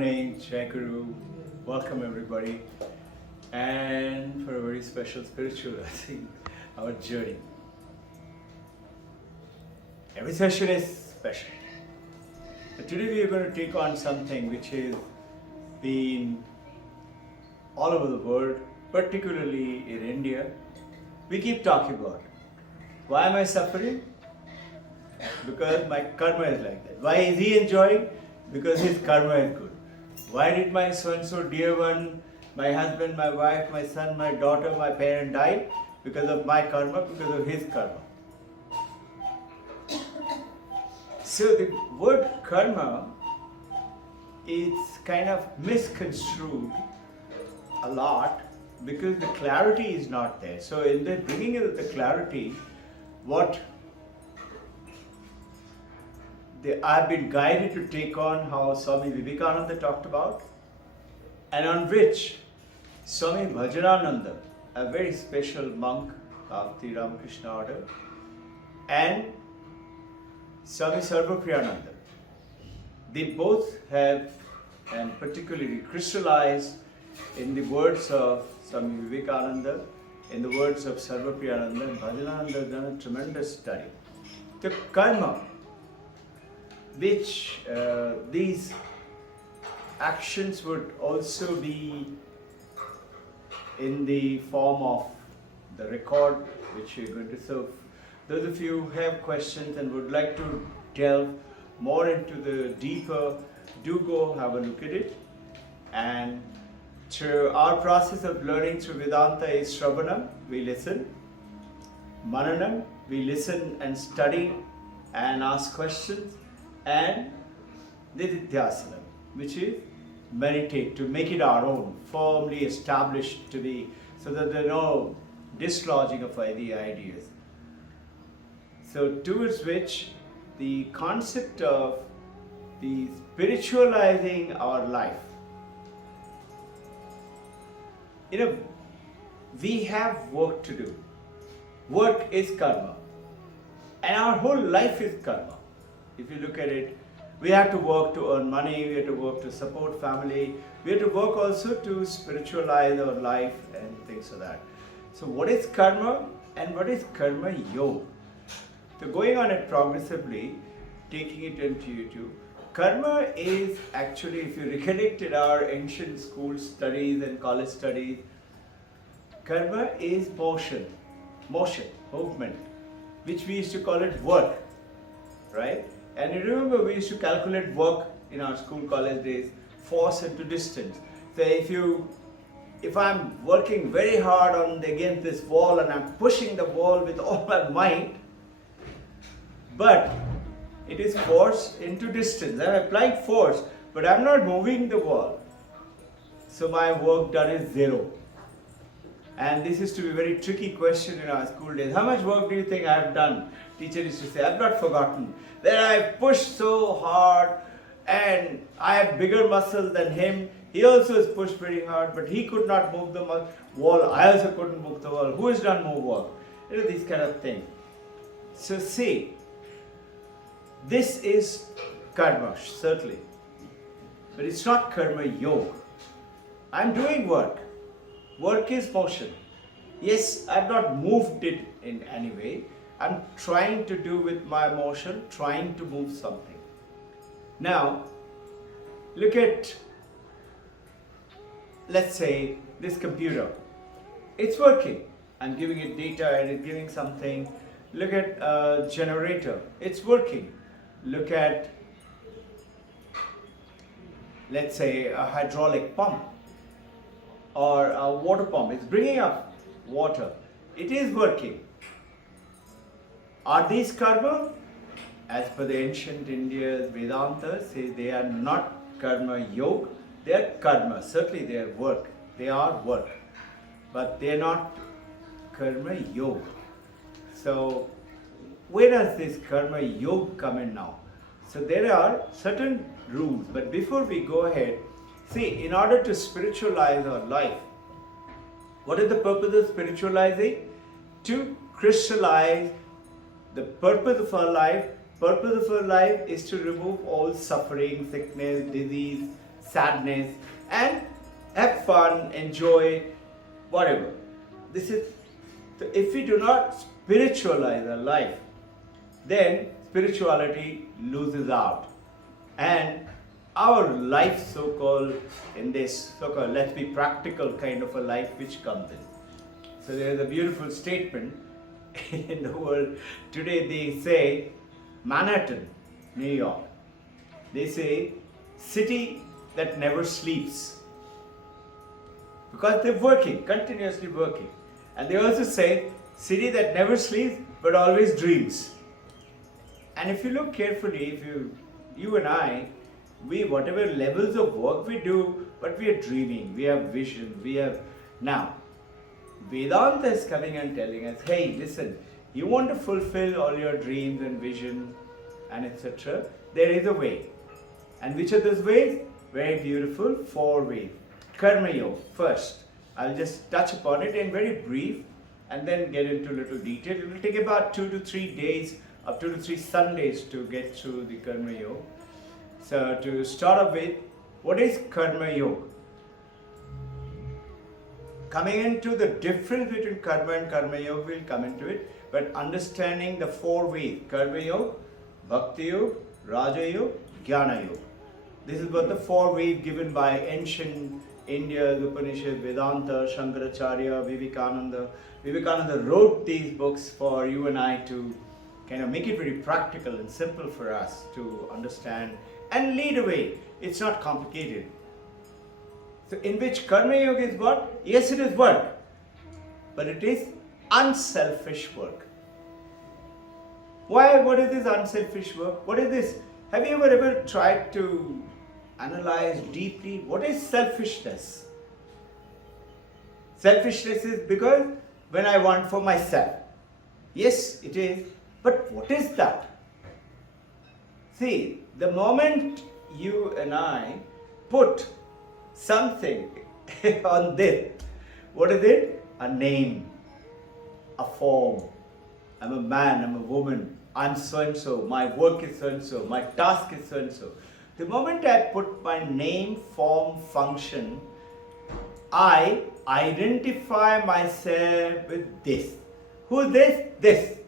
morning, Jai Guru. Welcome everybody, and for a very special spiritual, I think, our journey. Every session is special. But today we are going to take on something which has been all over the world, particularly in India. We keep talking about, why am I suffering? Because my karma is like that. Why is he enjoying? Because his karma is good. Why did my so-and-so dear one, my husband, my wife, my son, my daughter, my parent die? Because of my karma, because of his karma. So the word karma is kind of misconstrued a lot because the clarity is not there. So in the bringing of the clarity, I've been guided to take on how Swami Vivekananda talked about, and on which Swami Bhajanananda, a very special monk of the Ramakrishna order, and Swami Sarvapriyananda, they both have, and particularly crystallized in the words of Swami Vivekananda, in the words of Sarvapriyananda, and Bhajanananda has done a tremendous study. The karma, which these actions would also be in the form of the record which you're going to serve. Those of you who have questions and would like to delve more into the deeper, do go have a look at it. And through our process of learning through Vedanta is Shravanam, we listen. Mananam, we listen and study and ask questions. And Nididhyasanam, which is meditate, to make it our own, firmly established to be, so that there are no dislodging of the ideas. So towards which the concept of the spiritualizing our life, we have work to do. Work is karma. And our whole life is karma. If you look at it, we have to work to earn money, we have to work to support family, we have to work also to spiritualize our life and things like that. So what is karma and what is karma yoga? So going on it progressively, taking it into YouTube, karma is actually, if you recollect in our ancient school studies and college studies, karma is motion, movement, which we used to call it work, right? And you remember we used to calculate work in our school college days, force into distance. So if I'm working very hard against this wall and I'm pushing the wall with all my might, but it is force into distance. I'm applying force, but I'm not moving the wall. So my work done is zero. And this is to be a very tricky question in our school days. How much work do you think I have done? Teacher used to say, I've not forgotten. That I pushed so hard and I have bigger muscle than him. He also has pushed very hard, but he could not move the wall. I also couldn't move the wall. Who has done more work? These kind of things. So see, this is karma, certainly. But it's not karma yoga. I'm doing work. Work is motion. Yes, I've not moved it in any way. I'm trying to do with my motion, trying to move something. Now, look at, let's say, this computer. It's working. I'm giving it data and it's giving something. Look at a generator. It's working. Look at, let's say, a hydraulic pump or a water pump. It's bringing up water. It is working. Are these karma? As per the ancient India's Vedanta, says they are not karma yoga, they are karma. Certainly they are work. They are work. But they are not karma yoga. So where does this karma yoga come in now? So there are certain rules. But before we go ahead, see, in order to spiritualize our life, what is the purpose of spiritualizing? To crystallize the purpose of our life. Purpose of our life is to remove all suffering, sickness, disease, sadness, and have fun, enjoy, whatever. This is, if we do not spiritualize our life, then spirituality loses out. And our life, so-called, in this so-called, let's be practical kind of a life which comes in. So there is a beautiful statement in the world today. They say Manhattan, New York. They say city that never sleeps, because they're working, continuously working. And they also say city that never sleeps but always dreams. And if you look carefully, if you and I, we, whatever levels of work we do, but we are dreaming, we have vision, we have. Now Vedanta is coming and telling us, hey, listen, you want to fulfill all your dreams and vision and etc. There is a way. And which are those ways? Very beautiful, 4 ways. Karma Yoga first. I'll just touch upon it in very brief and then get into little detail. It will take about 2 to 3 days, up 2 to 3 Sundays to get through the Karma Yoga. So to start off with, what is Karma Yoga? Coming into the difference between karma and karma yoga, we'll come into it, but understanding the 4 ways: karma yoga, bhakti yoga, raja yoga, jnana yoga. This is what the 4 ways given by ancient India, the Upanishad, Vedanta, Shankaracharya, Vivekananda. Vivekananda wrote these books for you and I to kind of make it very practical and simple for us to understand and lead away. It's not complicated. So in which karma yoga is what? Yes, it is work, but it is unselfish work. Why? What is this unselfish work? What is this? Have you ever tried to analyze deeply what is selfishness? Selfishness is because when I want for myself. Yes, it is. But what is that? See, the moment you and I put something on this, what is it? A name, a form. I'm a man, I'm a woman, I'm so and so, my work is so and so, my task is so and so. The moment I put my name, form, function, I identify myself with this. Who is this? This.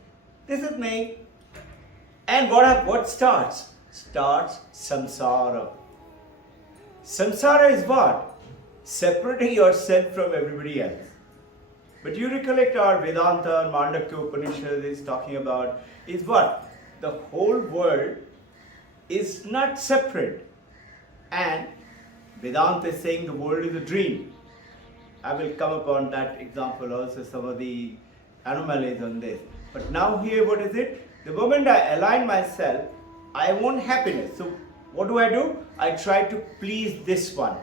This is me. And what starts? Starts samsara. Samsara is what? Separating yourself from everybody else. But you recollect our Vedanta and Mandakya Upanishad is talking about is what? The whole world is not separate. And Vedanta is saying the world is a dream. I will come upon that example also, some of the anomalies on this. But now here what is it? The moment I align myself, I want happiness. So what do? I try to please this one.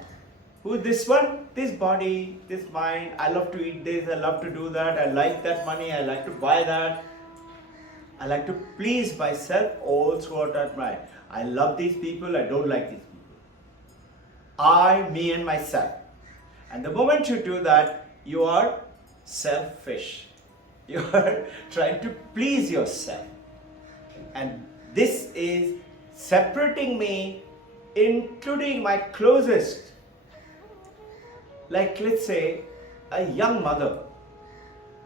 Who is this one? This body, this mind. I love to eat this, I love to do that, I like that money, I like to buy that. I like to please myself all throughout that mind. I love these people, I don't like these people. I, me and myself. And the moment you do that, you are selfish. You are trying to please yourself. And this is separating me, including my closest. Like, let's say, a young mother.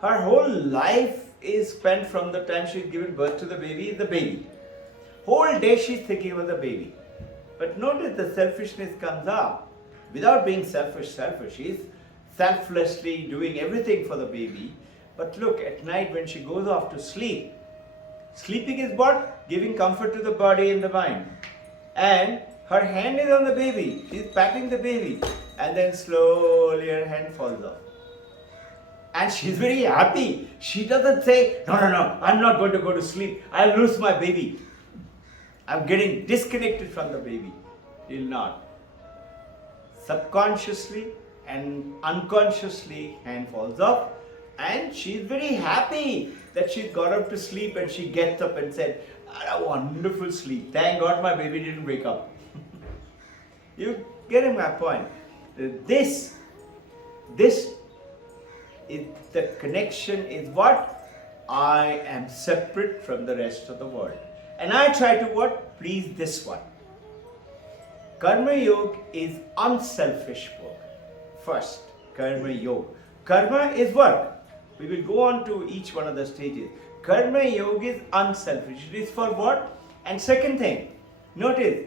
Her whole life is spent from the time she's given birth to the baby. Whole day she's thinking about the baby. But notice the selfishness comes up. Without being selfish, she's selflessly doing everything for the baby. But look, at night when she goes off to sleep, sleeping is what? Giving comfort to the body and the mind. And her hand is on the baby. She's patting the baby. And then slowly her hand falls off. And she's very happy. She doesn't say, no, I'm not going to go to sleep. I'll lose my baby. I'm getting disconnected from the baby. Will not. Subconsciously and unconsciously hand falls off. And she's very happy that she's got up to sleep, and she gets up and said, a wonderful sleep. Thank God my baby didn't wake up. You getting my point? This is the connection is what? I am separate from the rest of the world. And I try to what? Please this one. Karma Yoga is unselfish work. First, Karma Yoga. Karma is work. We will go on to each one of the stages. Karma Yoga is unselfish. It is for what? And second thing, notice,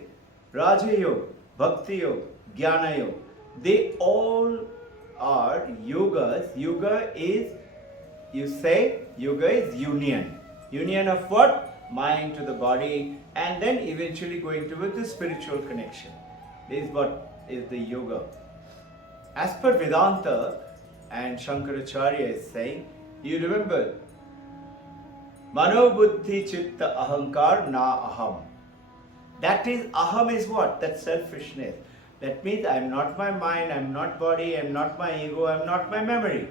Raja Yoga, Bhakti Yoga, Jnana Yoga, they all are yogas. Yoga is, you say, yoga is union. Union of what? Mind to the body, and then eventually going towards the spiritual connection. This is what is the yoga. As per Vedanta, and Shankaracharya is saying, you remember, Mano Buddhi Chitta Ahankar Na Aham. That is, aham is what? That selfishness. That means I am not my mind, I am not body, I am not my ego, I am not my memory.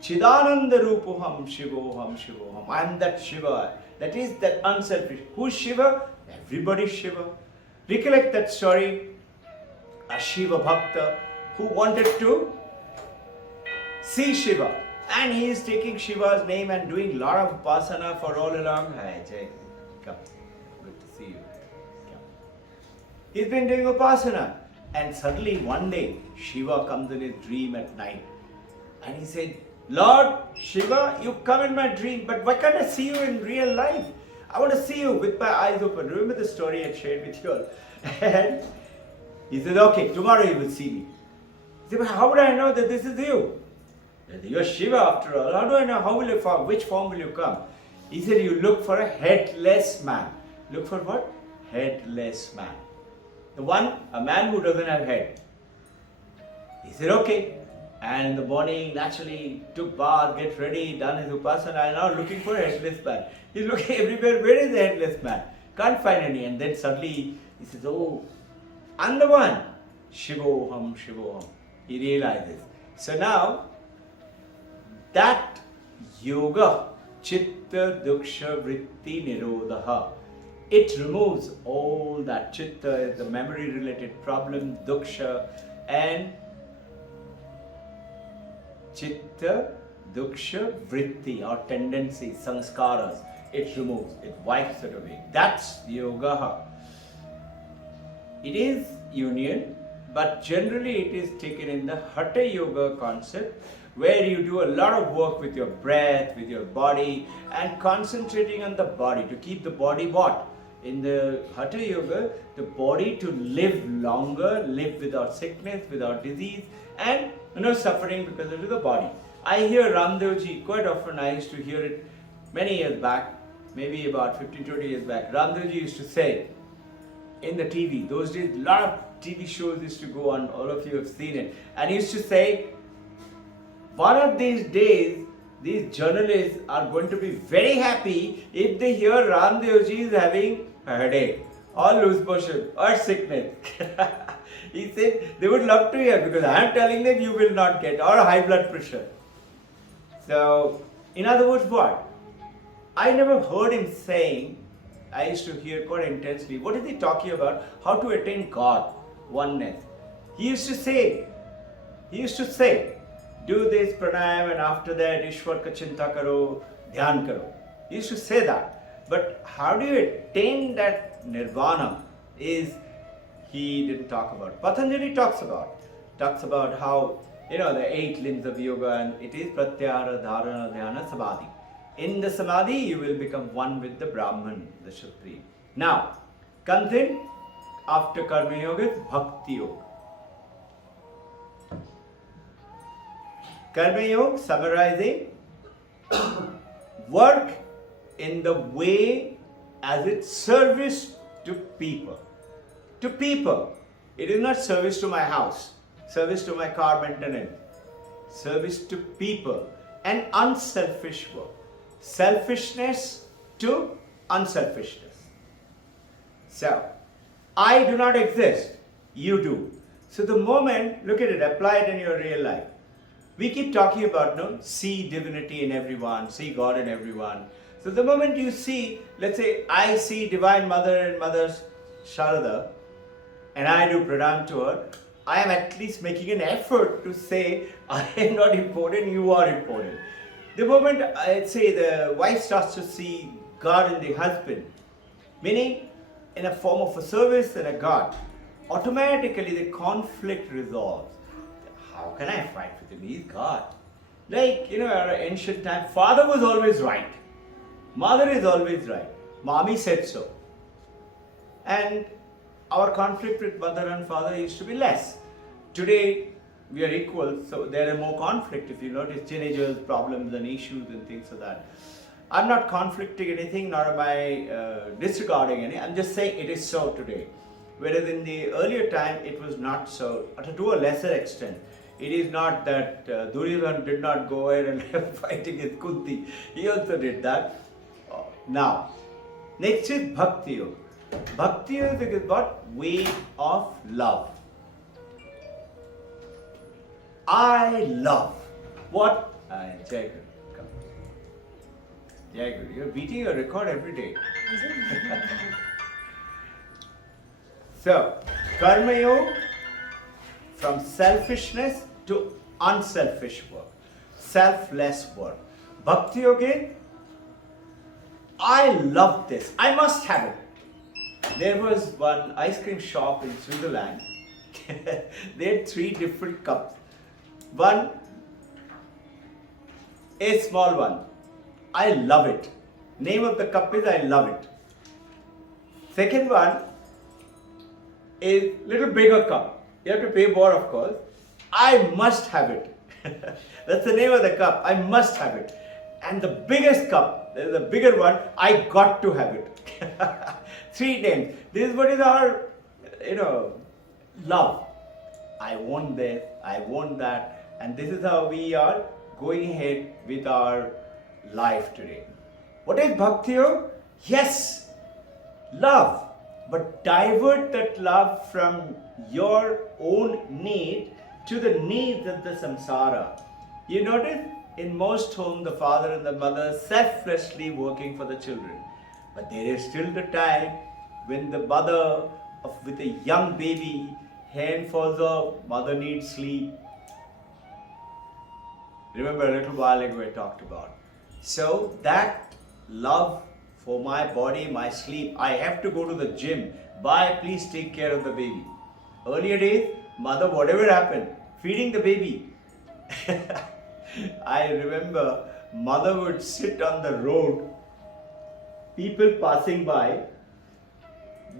Chidananda Rupuham Shivoham Shivoham. I am that Shiva. That is that unselfish. Who's Shiva? Everybody is Shiva. Recollect that story. A Shiva Bhakta who wanted to see Shiva. And he is taking Shiva's name and doing lot of upasana for all along. Hi Jay, come. Good to see you. Come. He's been doing upasana. And suddenly one day, Shiva comes in his dream at night. And he said, Lord Shiva, you come in my dream, but why can't I see you in real life? I want to see you with my eyes open. Remember the story I shared with you all? And he said, okay, tomorrow you will see me. He said, but how would I know that this is you? You're Shiva after all. How do I know? How will you form? Which form will you come? He said, you look for a headless man. Look for what? Headless man. The one, a man who doesn't have head. He said, okay. And in the morning, naturally, took bath, get ready, done his upasana, and now looking for a headless man. He's looking everywhere, where is the headless man? Can't find any. And then suddenly, he says, oh, I'm the one. Shivoham, Shivoham. He realizes. So now, that yoga, chitta duksha vritti nirodha, it removes all that chitta, the memory related problem, duksha, and chitta, duksha, vritti, or tendencies, sanskaras. It removes, it wipes it away. That's yoga. It is union, but generally it is taken in the Hatha Yoga concept, where you do a lot of work with your breath, with your body, and concentrating on the body to keep the body what? In the Hatha Yoga, the body to live longer, live without sickness, without disease, and no suffering because of the body. I hear Ramdev ji, quite often I used to hear it many years back, maybe about 15-20 years back. Ramdev ji used to say in the TV, those days a lot of TV shows used to go on, all of you have seen it, and he used to say, one of these days, these journalists are going to be very happy if they hear Ramdev ji is having a headache, or loose motion, or sickness. He said they would love to hear, because I am telling them you will not get, or high blood pressure. So, in other words, what? I never heard him saying, I used to hear quite intensely, what is he talking about? How to attain God, oneness. He used to say, do this pranayam and after that Ishwar ka chinta karo, dhyan karo. He used to say that. But how do you attain that nirvana is, he didn't talk about. Patanjali talks about how, the 8 limbs of yoga, and it is pratyahara, dharana, dhyana, samadhi. In the samadhi, you will become one with the Brahman, the Supreme. Now, comes in after Karma Yoga, Bhakti Yoga. Karma Yoga, summarizing, work in the way as its service to people. To people. It is not service to my house, service to my car maintenance, service to people, and unselfish work. Selfishness to unselfishness. So, I do not exist, you do. So the moment, look at it, apply it in your real life. We keep talking about, see divinity in everyone, see God in everyone. So the moment you see, let's say I see Divine Mother and Mother's Sharada, and I do pranam to her, I am at least making an effort to say, I am not important, you are important. The moment I'd say the wife starts to see God in the husband, meaning in a form of a service and a God, automatically the conflict resolves. How can I fight with him? He's God. Like, our ancient time, father was always right. Mother is always right. Mommy said so. And our conflict with mother and father used to be less. Today, we are equal, so there are more conflict. If you notice, teenagers, problems and issues and things like that. I'm not conflicting anything, nor am I disregarding any. I'm just saying it is so today. Whereas in the earlier time, it was not so, to a lesser extent. It is not that Duryodhana did not go ahead and fighting with Kunti. He also did that. Now, next is Bhakti Yoga. Bhakti Yoga is what? Way of love. I love. What? Jai Guru, come. Jai Guru, you're beating your record every day. So, Karma Yoga, from selfishness to unselfish work, selfless work. Bhakti Yoga, I love this, I must have it. There was one ice cream shop in Switzerland. They had 3 different cups. One, a small one, I love it. Name of the cup is I love it. Second one is little bigger cup. You have to pay more, of course. I must have it. That's the name of the cup. I must have it. And the biggest cup, there's a bigger one, I got to have it. 3 names. This is what is our, love. I want this, I want that. And this is how we are going ahead with our life today. What is Bhakti Yoga? Yes, love. But divert that love from your own need to the needs of the samsara. You notice in most homes the father and the mother selflessly working for the children. But there is still the time when the mother with a young baby, hand falls off, mother needs sleep. Remember a little while ago I talked about. So that love for my body, my sleep, I have to go to the gym. Bye, please take care of the baby. Earlier days, mother, whatever happened, feeding the baby. I remember mother would sit on the road, people passing by,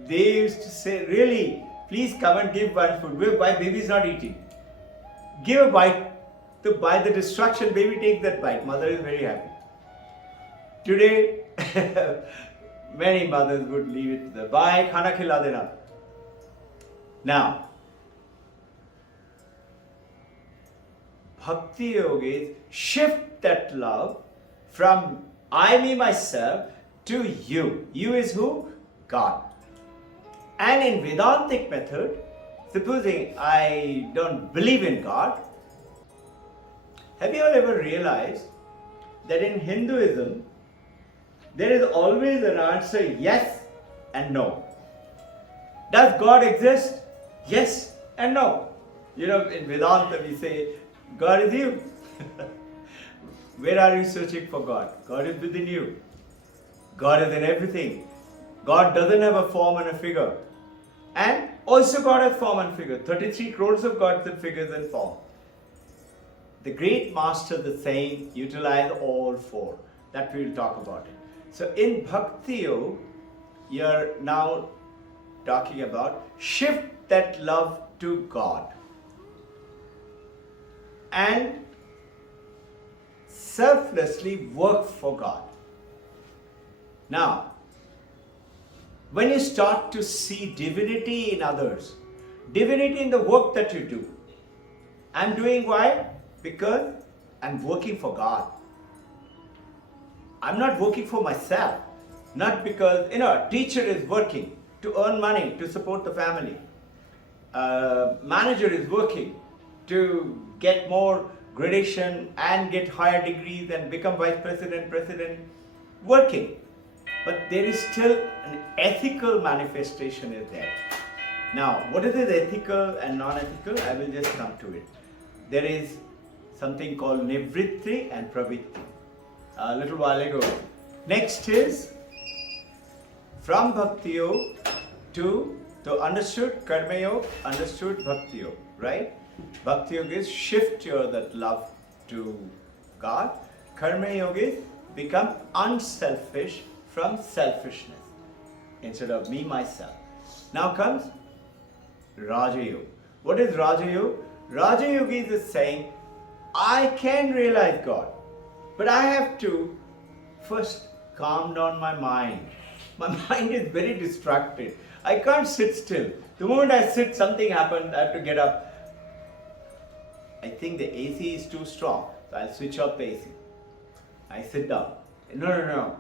they used to say, really, please come and give one food. Why baby is not eating? Give a bite. To buy the destruction, baby takes that bite. Mother is very happy. Today, many mothers would leave it to the bye, khana khila dena. Now, Bhakti Yoga is shift that love from I, me, myself to you. You is who? God. And in Vedantic method, supposing I don't believe in God, have you all ever realized that in Hinduism, there is always an answer yes and no. Does God exist? Yes and no. In Vedanta we say, God is you. Where are you searching for God? God is within you. God is in everything. God doesn't have a form and a figure. And also God has form and figure. 33 crores of gods and figures and form. The great master, the saying, utilize all 4. That we will talk about it. So in Bhakti Yoga, you're now talking about shift that love to God. And selflessly work for God. Now, when you start to see divinity in others, divinity in the work that you do, I'm doing why? Because I'm working for God. I'm not working for myself. Not because, a teacher is working to earn money to support the family. Manager is working to get more gradation and get higher degrees and become vice president, president, working. But there is still an ethical manifestation is there. Now, what is this ethical and non-ethical? I will just come to it. There is something called nivritti and pravitti. A little while ago. Next is from Bhakti Yoga to So understood Karma Yoga, understood Bhakti Yoga, right? Bhakti Yoga is shift your that love to God. Karma Yoga is become unselfish from selfishness instead of me, myself. Now comes Raja Yoga. What is Raja Yoga? Raja Yoga is saying, I can realize God, but I have to first calm down my mind. My mind is very distracted. I can't sit still. The moment I sit, something happens, I have to get up. I think the AC is too strong, so I'll switch off the AC. I sit down. No.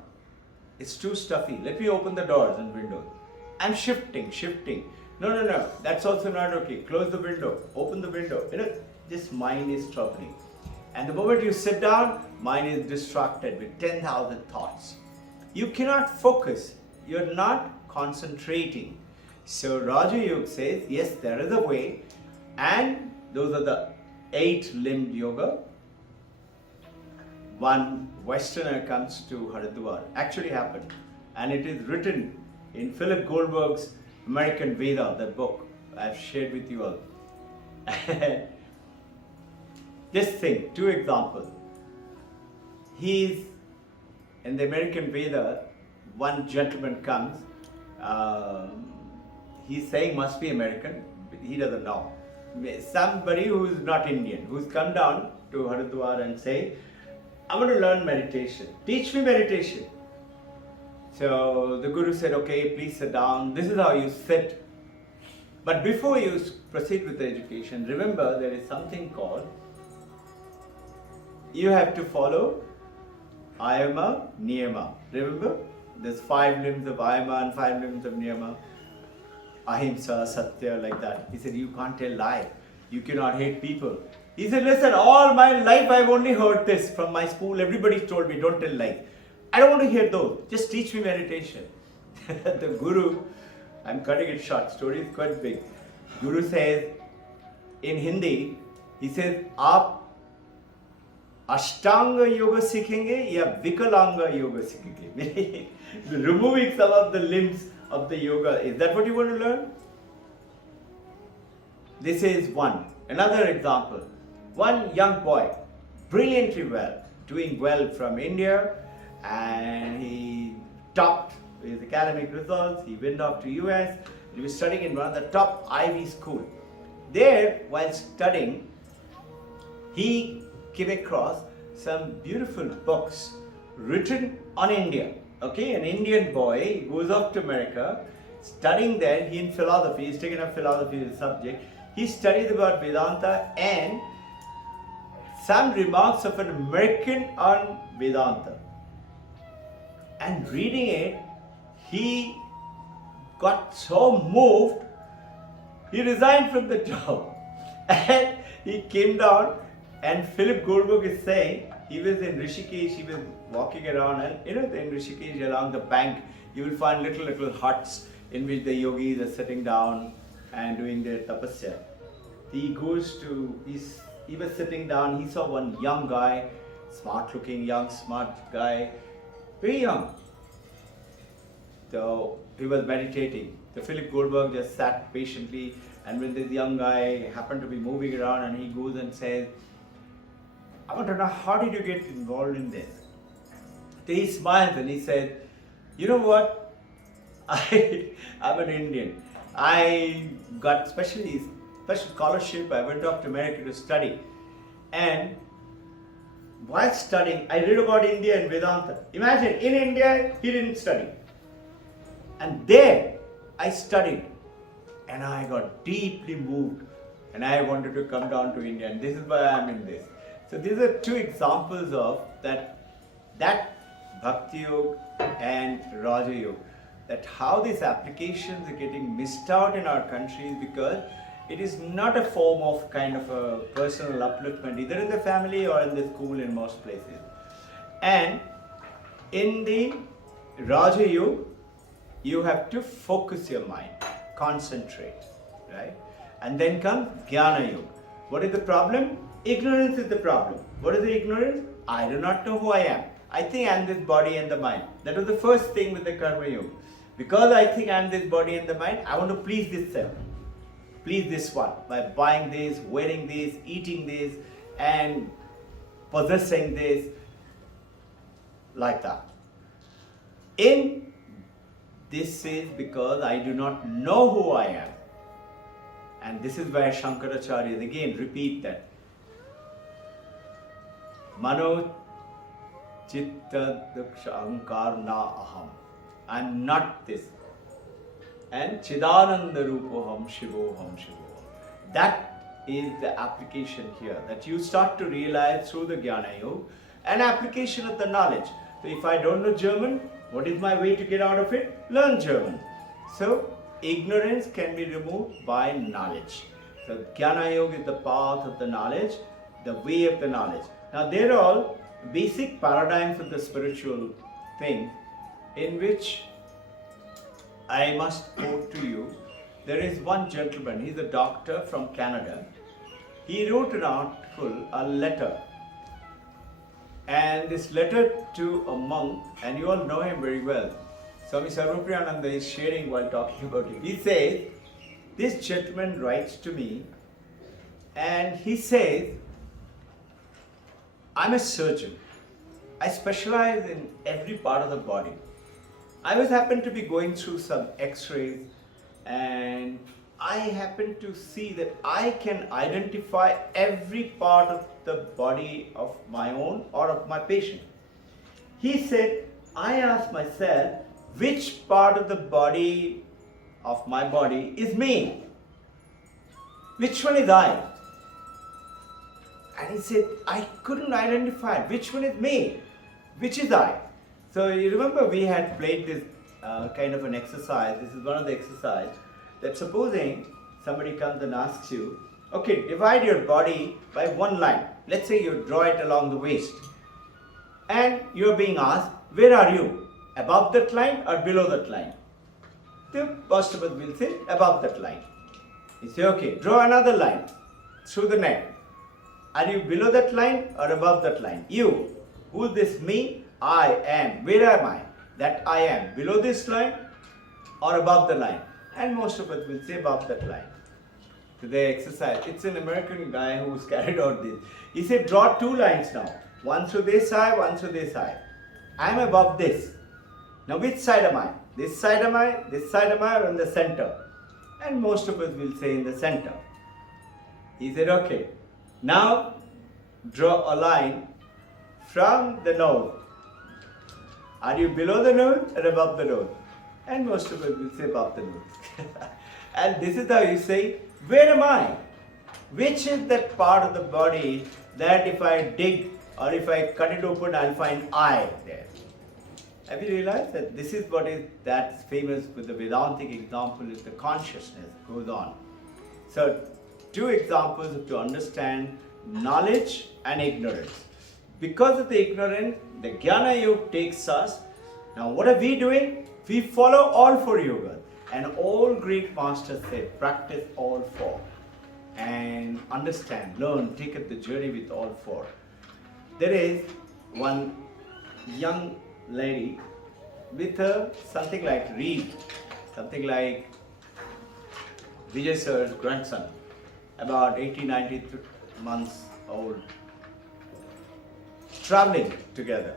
It's too stuffy. Let me open the doors and windows. I'm shifting. No. That's also not okay. Close the window. Open the window. This mind is troubling. And the moment you sit down, mind is distracted with 10,000 thoughts. You cannot focus. You're not concentrating. So Raja Yoga says, yes, there is a way. And those are the 8-limbed yoga. One Westerner comes to Haridwar. Actually happened. And it is written in Philip Goldberg's American Veda, that book I've shared with you all. This thing, 2 examples. He's in the American Veda, one gentleman comes, he's saying must be American, but he doesn't know. Somebody who's not Indian, who's come down to Haridwar and say, I want to learn meditation. Teach me meditation. So the Guru said, okay, please sit down. This is how you sit. But before you proceed with the education, remember there is something called, you have to follow Ayama, Niyama. Remember? There's 5 limbs of Ayama and 5 limbs of Niyama. Ahimsa, Satya, like that. He said, you can't tell lie. You cannot hate people. He said, listen, all my life I've only heard this from my school. Everybody told me, don't tell lies. I don't want to hear those. Just teach me meditation. The Guru, I'm cutting it short, story is quite big. Guru says, in Hindi, he says, आप Ashtanga yoga सीखेंगे या Vikalanga yoga सीखेंगे? Removing some of the limbs of the yoga. Is that what you want to learn? This is one. Another example. One young boy, brilliantly well, doing well from India, and he topped his academic results. He went off to US. He was studying in one of the top Ivy school. There, while studying, he came across some beautiful books written on India. Okay, an Indian boy goes off to America, studying there. He in philosophy, he's taken up philosophy as a subject. He studies about Vedanta and some remarks of an American on Vedanta. And reading it, he got so moved, he resigned from the job. And he came down, and Philip Goldberg is saying, he was in Rishikesh, he was walking around, and in Rishikesh along the bank, you will find little huts in which the yogis are sitting down and doing their tapasya. He goes to, he was sitting down, he saw one young guy, smart looking, young, smart guy, very young. So he was meditating. So Philip Goldberg just sat patiently, and when this young guy happened to be moving around, and he goes and says, I want to know, how did you get involved in this? So he smiles and he said, you know what? I'm an Indian. I got special scholarship. I went off to America to study. And while studying, I read about India and Vedanta. Imagine, in India, he didn't study. And there, I studied. And I got deeply moved. And I wanted to come down to India. And this is why I'm in this. So these are 2 examples of that Bhakti Yoga and Raja Yoga. That how these applications are getting missed out in our countries because it is not a form of kind of a personal upliftment either in the family or in the school in most places. And in the Raja Yoga, you have to focus your mind, concentrate, right? And then comes Jnana Yoga. What is the problem? Ignorance is the problem. What is the ignorance? I do not know who I am. I think I am this body and the mind. That was the first thing with the Karma Yoga. Because I think I'm this body and the mind, I want to please this self, please this one by buying this, wearing this, eating this, and possessing this, like that. In this is because I do not know who I am. And this is where Shankaracharya again repeat that. Mano chitta daksha ahankar na aham. I'm not this. And Chidananda Rupoham Shivoham Shivoham. That is the application here, that you start to realize through the Jnana Yoga, an application of the knowledge. So if I don't know German, what is my way to get out of it? Learn German. So ignorance can be removed by knowledge. So Jnana Yoga is the path of the knowledge, the way of the knowledge. Now there are all basic paradigms of the spiritual thing in which I must quote to you. There is one gentleman, he's a doctor from Canada. He wrote an article, a letter. And this letter to a monk, and you all know him very well. Swami Sarvapriyananda is sharing while talking about him. He says, this gentleman writes to me and he says, I'm a surgeon. I specialize in every part of the body. I was happened to be going through some x-rays and I happened to see that I can identify every part of the body of my own or of my patient. He said, I asked myself, which part of the body of my body is me? Which one is I? And he said, I couldn't identify which one is me, which is I. So you remember we had played this kind of an exercise. This is one of the exercises that supposing somebody comes and asks you, okay, divide your body by one line. Let's say you draw it along the waist. And you're being asked, where are you? Above that line or below that line? The most of us will say above that line. You say, okay, draw another line through the neck. Are you below that line or above that line? You. Who is this me? I am. Where am I? That I am. Below this line or above the line? And most of us will say above that line. So they exercise. It's an American guy who's carried out this. He said, draw two lines now. One through this side, one through this side. I am above this. Now which side am I? This side am I? This side am I? Or in the center? And most of us will say in the center. He said, okay. Now draw a line from the nose. Are you below the nose or above the nose? And most of us will say above the nose. And this is how you say, where am I? Which is that part of the body that if I dig or if I cut it open, I'll find I there. Have you realized that this is what is that's famous with the Vedantic example is the consciousness goes on. So two examples to understand knowledge and ignorance. Because of the ignorance, the Jnana Yoga takes us. Now what are we doing? We follow all four yogas. And all great masters say, practice all four. And understand, learn, take up the journey with all four. There is one young lady with something like Reed, something like Vijay sir's grandson, about 80-90 months old, traveling together.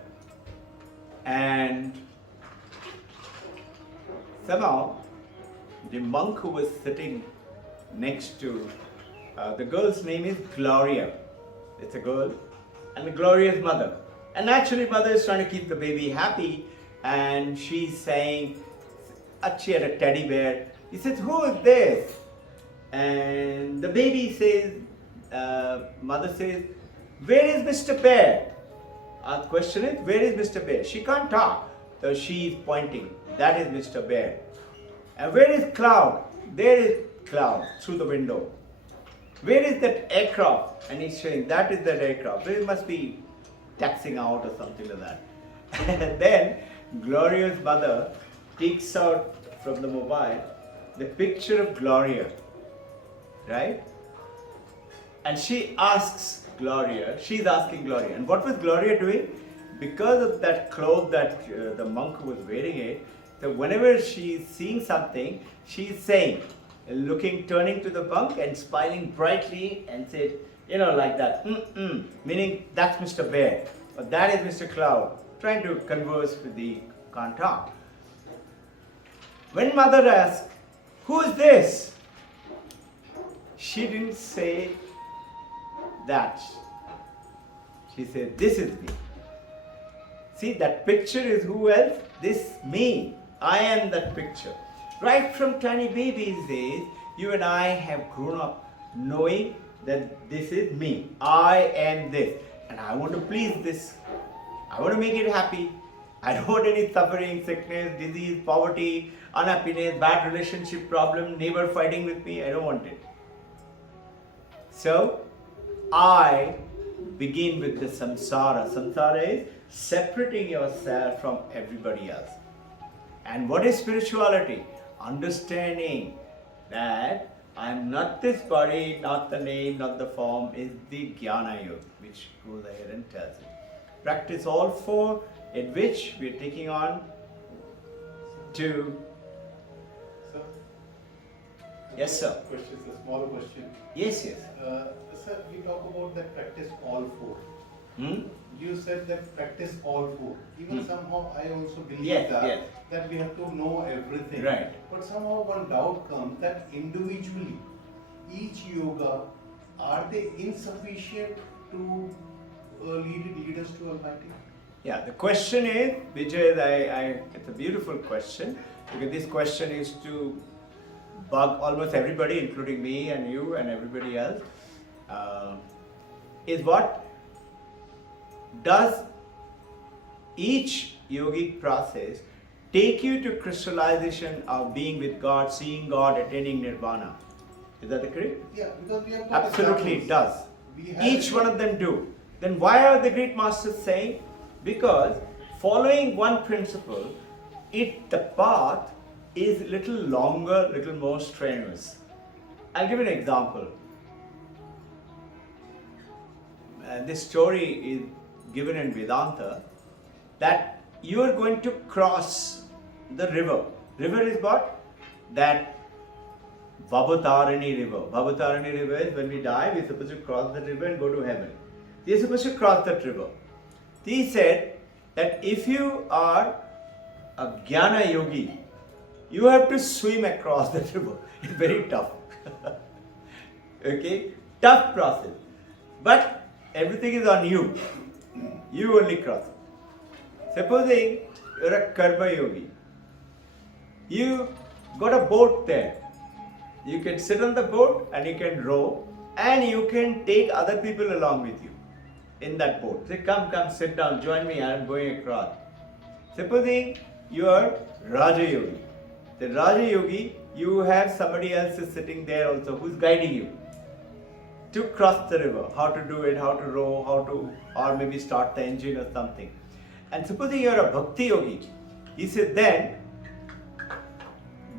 And somehow the monk who was sitting next to the girl's name is Gloria. It's a girl, and Gloria's mother. And naturally, mother is trying to keep the baby happy, and she's saying, she had a teddy bear. He says, who is this? And the baby says, mother says, where is Mr. Bear? Our question is, where is Mr. Bear? She can't talk, so she is pointing. That is Mr. Bear. And where is Cloud? There is Cloud through the window. Where is that aircraft? And he's showing, that is that aircraft. It must be taxing out or something like that. And then Gloria's mother takes out from the mobile the picture of Gloria, right? And she asks Gloria, she's asking Gloria, and what was Gloria doing? Because of that cloth that the monk was wearing it, So whenever she's seeing something, she's saying, turning to the monk and smiling brightly and said, like that, meaning that's Mr. Bear, or that is Mr. Cloud, trying to converse with the Kantan. When mother asked, who is this? She didn't say that. She said, this is me. See, that picture is who else? This me. I am that picture. Right from tiny baby's days, you and I have grown up knowing that this is me. I am this. And I want to please this. I want to make it happy. I don't want any suffering, sickness, disease, poverty, unhappiness, bad relationship problem, neighbor fighting with me. I don't want it. So, I begin with the samsara. Samsara is separating yourself from everybody else. And what is spirituality? Understanding that I am not this body, not the name, not the form, is the Jnana Yoga, which goes ahead and tells it. Practice all four, in which we are taking on to. Sir? Yes, sir. Question, a small question. Yes. Sir, you talk about that practice all four. Hmm? You said that practice all four. Even somehow I also believe Yes. that we have to know everything. Right. But somehow one doubt comes that individually, each yoga, are they insufficient to lead us to Almighty? Yeah, the question is, Vijay, it's a beautiful question, because this question is to bug almost everybody, including me and you and everybody else, is what does each yogic process take you to crystallization of being with God, seeing God, attaining nirvana? Is that correct? Yeah, because we have Absolutely, it does. Each one of them do. Then why are the great masters saying? Because following one principle, the path is little longer, little more strenuous. I'll give you an example. This story is given in Vedanta, that you are going to cross the river. River is what? That Bhavatarani river. Bhavatarani river is when we die, we're supposed to cross the river and go to heaven. We're supposed to cross that river. He said that if you are a Jnana yogi, you have to swim across the river. It's very tough. Okay? Tough process. But everything is on you. You only cross it. Supposing you're a karma yogi. You got a boat there. You can sit on the boat and you can row, and you can take other people along with you in that boat. Say, come, sit down, join me, I am going across. Supposing you are Raja Yogi. The Raja Yogi, you have somebody else is sitting there also who's guiding you to cross the river, how to do it, how to row, or maybe start the engine or something. And supposing you are a Bhakti Yogi, he said then,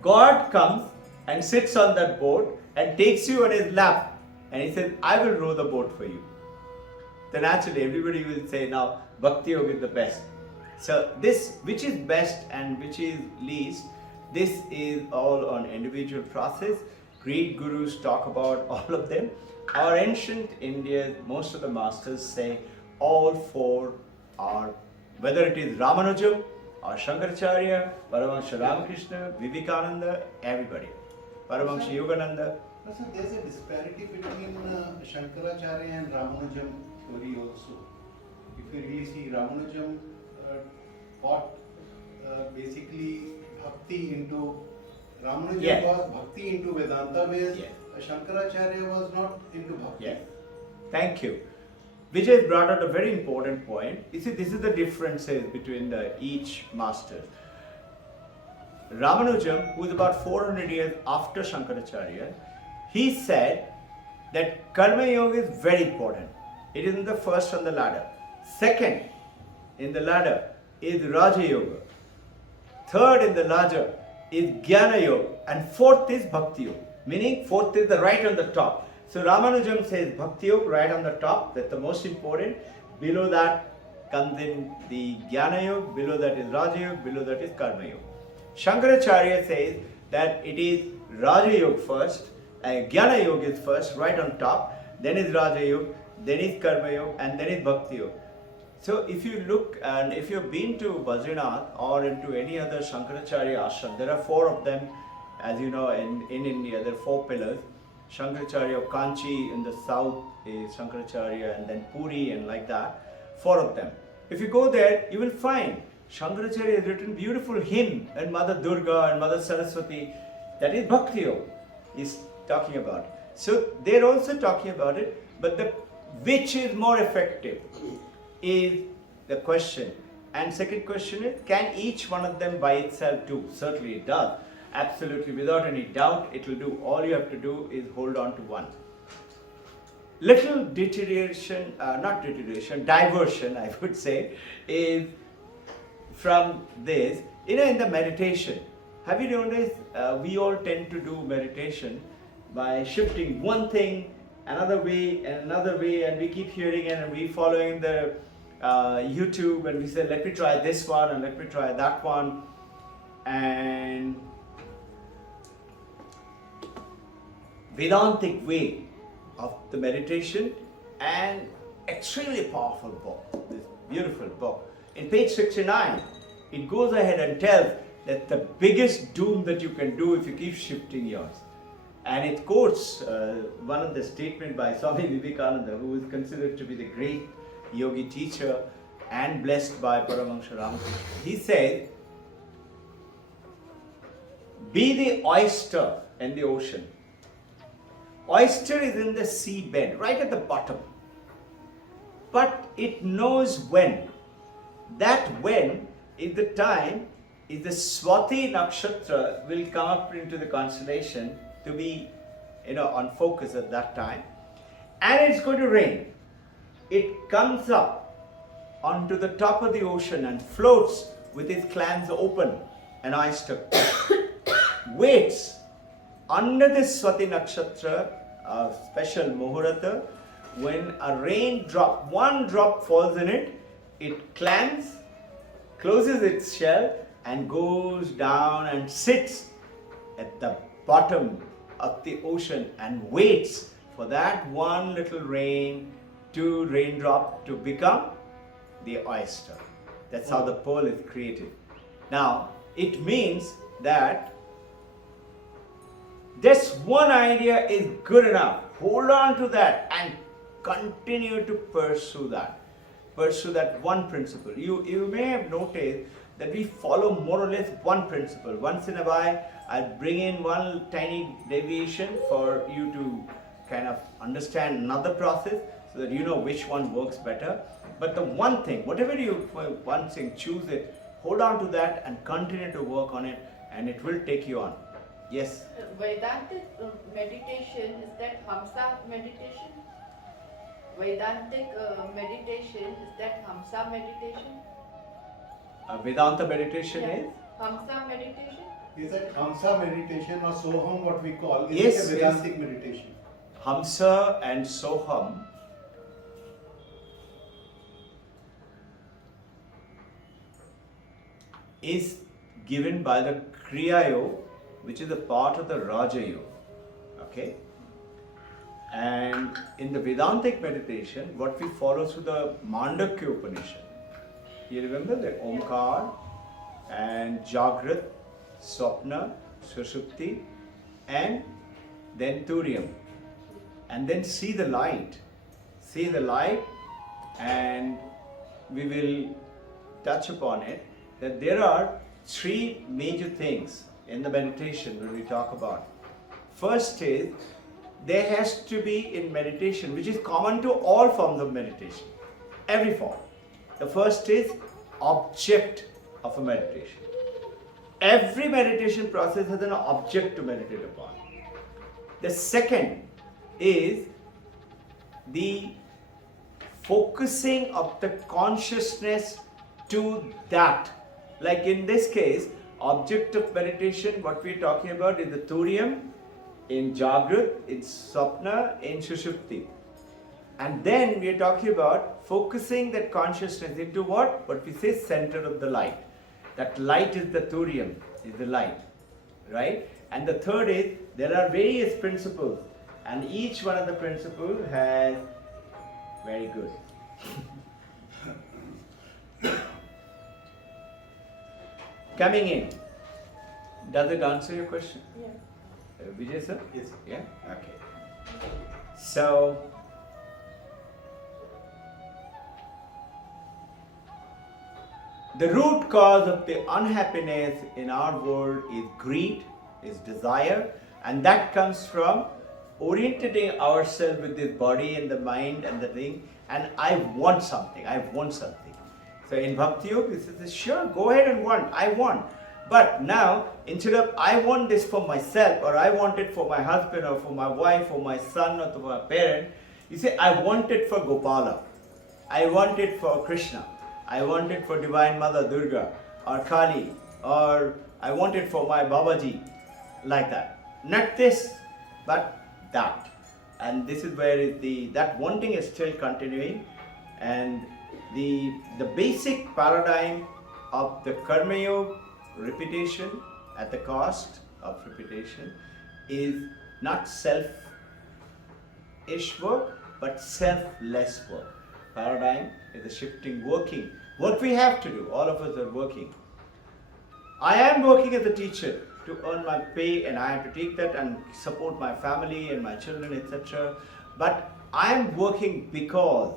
God comes and sits on that boat and takes you on his lap, and he says, I will row the boat for you. Then naturally everybody will say, now Bhakti Yoga is the best. So this, which is best and which is least, this is all on individual process. Great gurus talk about all of them. Our ancient India, most of the masters say all four are, whether it is Ramanujam or Shankaracharya, Paramahansa Ramakrishna, Vivekananda, everybody. Paramahansa Yogananda. So there's a disparity between Shankaracharya and Ramanujam theory also. If you really see, Ramanujam got basically bhakti into, Ramanujam was bhakti into Vedanta, whereas Shankaracharya was not into bhakti. Yeah. Thank you. Vijay brought out a very important point. You see, this is the differences between each master. Ramanujam, who is about 400 years after Shankaracharya, he said that Karma Yoga is very important. It is the first on the ladder. Second in the ladder is Raja Yoga. Third in the ladder is Jnana Yoga. And fourth is Bhakti Yoga. Meaning fourth is the right on the top. So Ramanujam says Bhakti Yoga right on the top, that's the most important. Below that comes in the Jnana Yoga, below that is Raja Yoga, below that is Karma Yoga. Shankaracharya says that it is Raja Yoga first, Jnana Yoga is first, right on top, then is Raja Yoga, then is Karma Yoga, and then is Bhakti Yoga. So if you look, and if you've been to Badrinath or into any other Shankaracharya ashram, there are 4 of them, as you know, in India, there are 4 pillars. Shankaracharya of Kanchi in the south is Shankaracharya, and then Puri, and like that, 4 of them. If you go there, you will find Shankaracharya has written beautiful hymn, and Mother Durga and Mother Saraswati, that is Bhakti Yoga, is talking about. So they're also talking about it, but which is more effective is the question. And second question is, can each one of them by itself do? Certainly it does. Absolutely, without any doubt, it will do. All you have to do is hold on to one. Little diversion, I would say, is from this. In the meditation, have you noticed we all tend to do meditation by shifting one thing another way, and we keep hearing it, and we following the YouTube, and we say, let me try this one and let me try that one, and Vedantic way of the meditation, and extremely powerful book, this beautiful book. In page 69, it goes ahead and tells that the biggest doom that you can do if you keep shifting yours. And it quotes one of the statements by Swami Vivekananda, who is considered to be the great yogi teacher and blessed by Paramahansa Ramakrishna. He said, be the oyster in the ocean. Oyster is in the seabed, right at the bottom. But it knows when. That when is the time, is the Swati Nakshatra will come up into the constellation to be, on focus at that time. And it's going to rain. It comes up onto the top of the ocean and floats with its clans open, an oyster. Waits under this Swati Nakshatra, a special Muhurata, when a raindrop, one drop falls in it, it clams, closes its shell, and goes down and sits at the bottom of the ocean and waits for that one little raindrop to become the oyster. That's how the pearl is created. Now, it means that this one idea is good enough. Hold on to that and continue to pursue that. Pursue that one principle. You may have noticed that we follow more or less one principle. Once in a while, I'll bring in one tiny deviation for you to kind of understand another process so that you know which one works better. But the one thing, whatever you one thing, choose it, hold on to that and continue to work on it, and it will take you on. Yes? Vedantic meditation, is that Hamsa meditation? Vedantic meditation, is that Hamsa meditation? Vedanta meditation is? Hamsa meditation? Is that Hamsa meditation or Soham, what we call? Is Yes, it a Vedantic meditation? Hamsa and Soham is given by the Kriya Yoga, which is a part of the Raja Yoga. Okay? And in the Vedantic meditation, what we follow through the Mandakya Upanishad, you remember the Omkar and Jagrat, Swapna, Sushupti, and then Turiam. And then see the light. See the light, and we will touch upon it, that there are 3 major things in the meditation when we talk about. First is, there has to be in meditation, which is common to all forms of meditation, every form. The first is object of a meditation. Every meditation process has an object to meditate upon. The second is the focusing of the consciousness to that. Like in this case, object of meditation, what we're talking about is the Turiam, in Jagrat, in Swapna, in Sushupti. And then we are talking about focusing that consciousness into what? What we say, center of the light. That light is the thurium, is the light, right? And the third is there are various principles, and each one of the principles has very good. Coming in, does it answer your question? Yeah. Vijay sir? Yes. Yeah? Okay. So, the root cause of the unhappiness in our world is greed, is desire, and that comes from orienting ourselves with this body and the mind and the thing, and I want something, I want something. So in Bhakti Yoga, this is sure, go ahead and want, I want. But now, instead of I want this for myself, or I want it for my husband, or for my wife, or my son, or for my parent, you say, I want it for Gopala, I want it for Krishna, I want it for Divine Mother Durga, or Kali, or I want it for my Babaji, like that. Not this, but that. And this is where that wanting is still continuing, and the basic paradigm of the Karma Yoga, repetition at the cost of repetition, is not selfish work, but selfless work. Paradigm is the shifting, working. What we have to do, all of us are working. I am working as a teacher to earn my pay, and I have to take that and support my family and my children, etc. But I am working because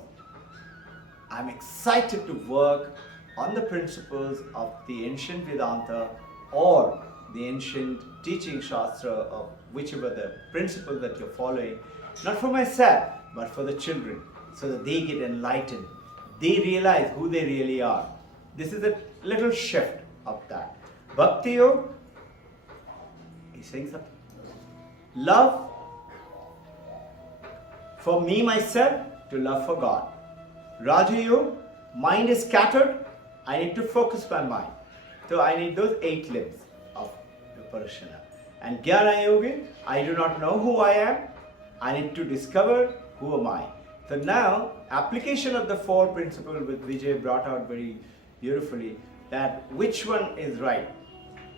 I'm excited to work on the principles of the ancient Vedanta or the ancient teaching Shastra of whichever the principle that you're following, not for myself, but for the children, so that they get enlightened. They realize who they really are. This is a little shift of that. Bhakti Yoga, he's saying something. Love for me, myself, to love for God. Raja Yoga, mind is scattered, I need to focus my mind. So I need those 8 limbs of Vipassana. And Jnana Yoga, I do not know who I am, I need to discover who am I. So now, application of the 4 principles which Vijay brought out very beautifully, that which one is right.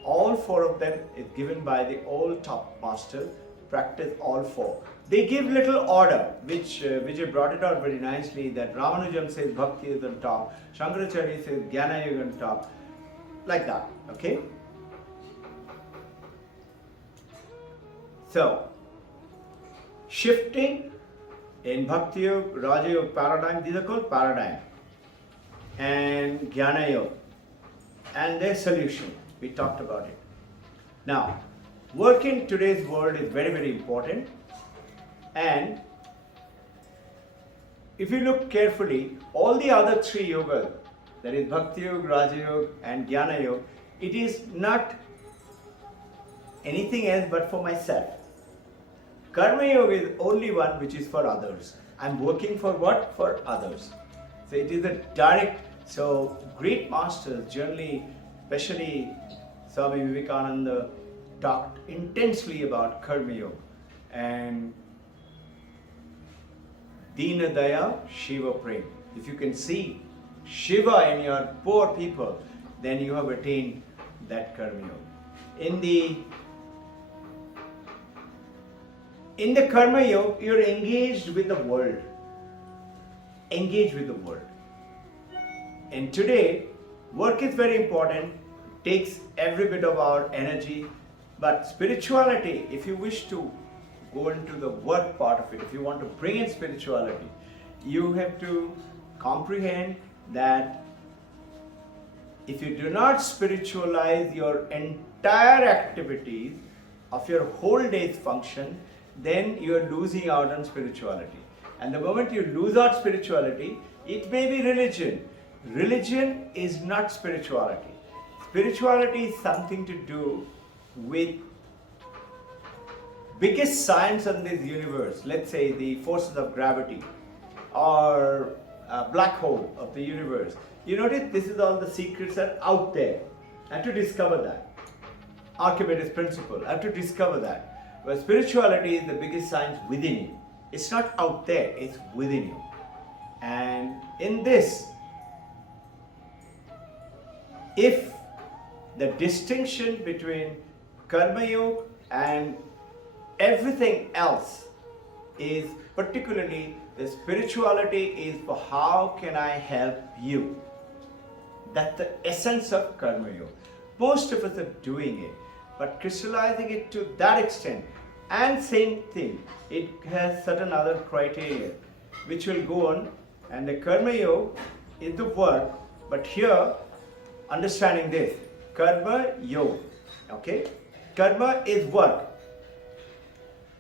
All 4 of them is given by the all top masters, practice all 4. They give little order, which Vijay brought it out very nicely, that Ramanujam says Bhakti is on top, Shankaracharya says Jnana Yoga on top, like that, okay? So, shifting in Bhakti Yoga, Raja Yoga paradigm, these are called paradigm, and Jnana Yoga, and their solution, we talked about it. Now, work in today's world is very, very important, and if you look carefully, all the other 3 yogas, that is Bhakti Yoga, Raja Yoga and Jnana Yoga, it is not anything else but for myself. Karma Yoga is only one which is for others. I'm working for what? For others. So it is a direct, so great masters generally, especially Swami Vivekananda, talked intensely about Karma Yoga and Dina Daya, Shiva Prem. If you can see Shiva in your poor people, then you have attained that Karma Yoga. In the Karma Yoga, you're engaged with the world. Engage with the world. And today, work is very important, takes every bit of our energy, but spirituality, if you wish to go into the work part of it, if you want to bring in spirituality, you have to comprehend that if you do not spiritualize your entire activities of your whole day's function, then you are losing out on spirituality. And the moment you lose out spirituality, it may be religion. Religion is not spirituality. Spirituality is something to do with biggest science in this universe, let's say the forces of gravity or a black hole of the universe. You notice this is all the secrets are out there. I have to discover that. Archimedes principle, I have to discover that. But spirituality is the biggest science within you. It's not out there, it's within you. And in this, if the distinction between Karma Yoga and everything else is particularly the spirituality is for how can I help you. That's the essence of Karma Yoga. Most of us are doing it, but crystallizing it to that extent. And same thing, it has certain other criteria which will go on, and the Karma Yoga is the work, but here understanding this, Karma Yoga, okay? Karma is work,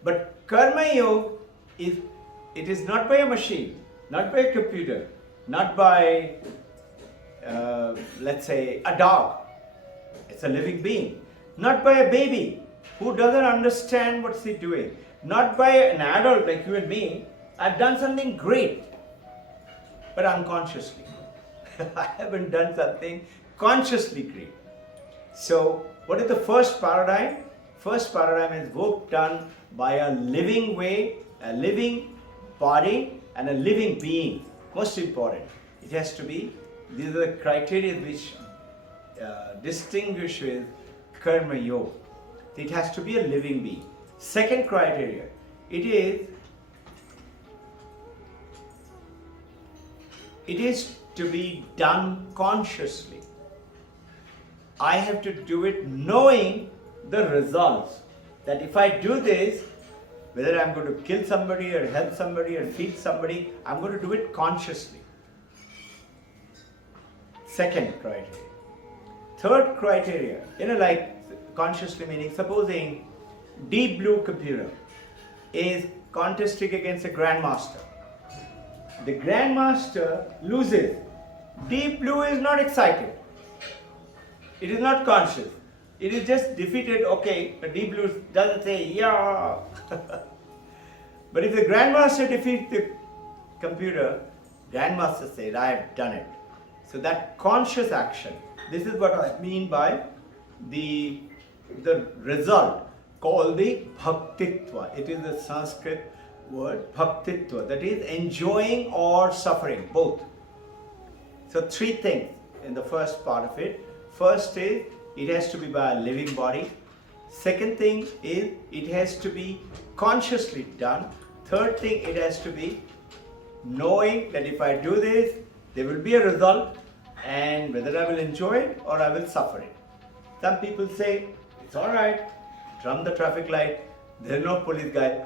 but Karma Yoga is not by a machine, not by a computer, not by let's say a dog. It's a living being. Not by a baby who doesn't understand what's he doing. Not by an adult like you and me. I've done something great, but unconsciously. I haven't done something consciously great. So, what is the first paradigm? First paradigm is work done by a living way, a living body, and a living being. Most important. It has to be, these are the criteria which distinguishes Karma Yoga. It has to be a living being. Second criteria, it is to be done consciously. I have to do it knowing the results. That if I do this, whether I'm going to kill somebody or help somebody or feed somebody, I'm going to do it consciously. Second criteria. Third criteria, like consciously meaning, supposing Deep Blue computer is contesting against a grandmaster. The grandmaster loses. Deep Blue is not excited. It is not conscious. It is just defeated. Okay, the Deep Blue doesn't say, yeah. But if the grandmaster defeats the computer, grandmaster says, I have done it. So that conscious action, this is what I mean by the result called the bhaktitva. It is the Sanskrit word bhaktitva, that is enjoying or suffering, both. So three things in the first part of it. First is it has to be by a living body. Second thing is it has to be consciously done. Third thing, it has to be knowing that if I do this, there will be a result, and whether I will enjoy it or I will suffer it. Some people say, it's alright, drum the traffic light, there is no police guy.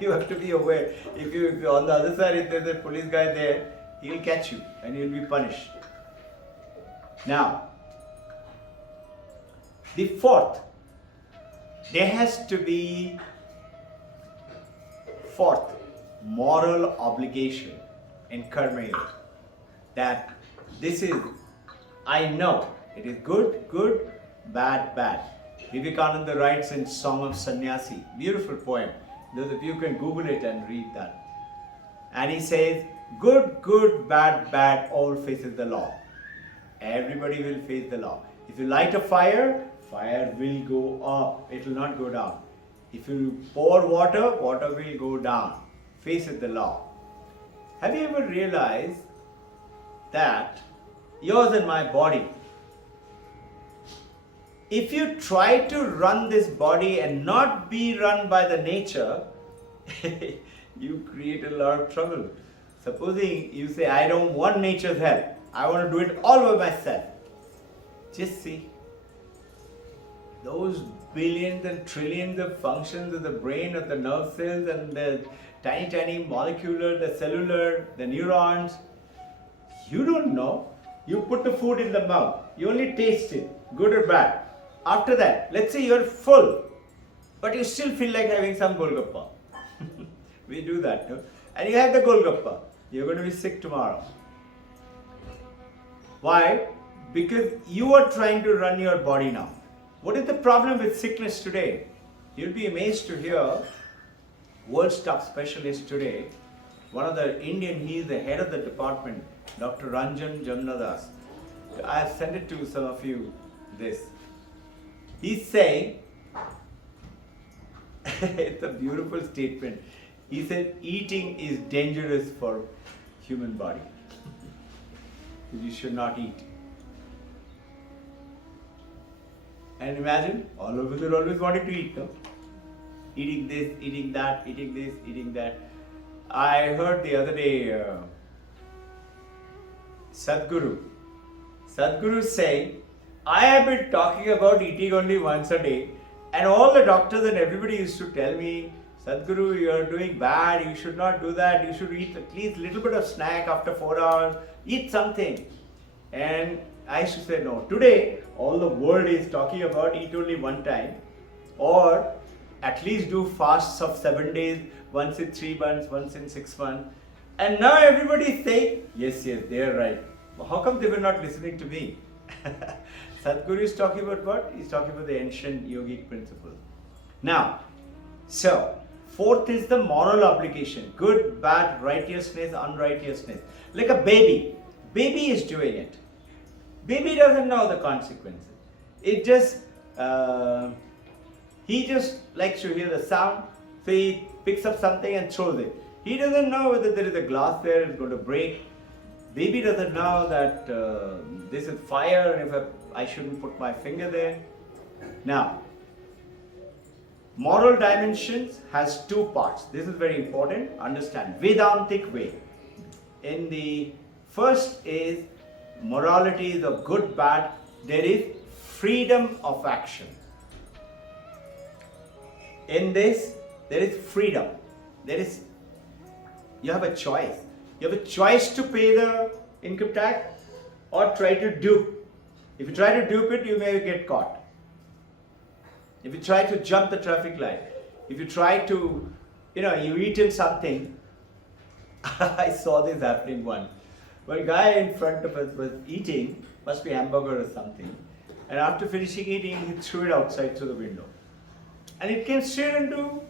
You have to be aware. If you on the other side, if there is a police guy there, he will catch you and you will be punished. Now, the fourth, there has to be moral obligation in Karma Yoga. That this is, I know, it is good, bad. Vivekananda writes in Song of Sannyasi, beautiful poem. Those of you can Google it and read that. And he says, good, bad, all faces the law. Everybody will face the law. If you light a fire, fire will go up, it will not go down. If you pour water, water will go down. Faces the law. Have you ever realized that yours and my body, if you try to run this body and not be run by the nature, you create a lot of trouble. Supposing you say, I don't want nature's help, I want to do it all by myself. Just see, those billions and trillions of functions of the brain, of the nerve cells, and the tiny molecular, the cellular, the neurons, you don't know. You put the food in the mouth, you only taste it, good or bad. After that, let's say you're full, but you still feel like having some golgappa. We do that, no? And you have the golgappa, you're going to be sick tomorrow. Why? Because you are trying to run your body now. What is the problem with sickness today? You'll be amazed to hear, world's top specialist today, one of the Indian, he is the head of the department, Dr. Ranjan Jamnadas. I have sent it to some of you, this. He's saying, it's a beautiful statement. He said, eating is dangerous for human body. You should not eat. And imagine, all of us are always wanting to eat, no? Eating this, eating that, eating this, eating that. I heard the other day Sadhguru saying, I have been talking about eating only once a day, and all the doctors and everybody used to tell me, Sadhguru, you are doing bad, you should not do that, you should eat at least a little bit of snack after 4 hours, eat something. And I used to say no. Today, all the world is talking about eat only one time, or at least do fasts of 7 days, once in 3 months, once in 6 months. And now everybody is saying, yes, they are right. How come they were not listening to me? Sadhguru is talking about what? He's talking about the ancient yogic principles. Now, so, fourth is the moral obligation. Good, bad, righteousness, unrighteousness. Like a baby. Baby is doing it. Baby doesn't know the consequences. It just, he just likes to hear the sound, so he picks up something and throws it. He doesn't know whether there is a glass there, it's going to break. Baby doesn't know that this is fire and if I shouldn't put my finger there. Now, moral dimensions has 2 parts. This is very important. Understand. Vedantic way. In the first is morality is of good, bad. There is freedom of action. In this, there is freedom. You have a choice. You have a choice to pay the income tax or try to dupe. If you try to dupe it, you may get caught. If you try to jump the traffic light, if you try to, you eat in something. I saw this happening once. Well, a guy in front of us was eating, must be hamburger or something, and after finishing eating, he threw it outside through the window. And it came straight into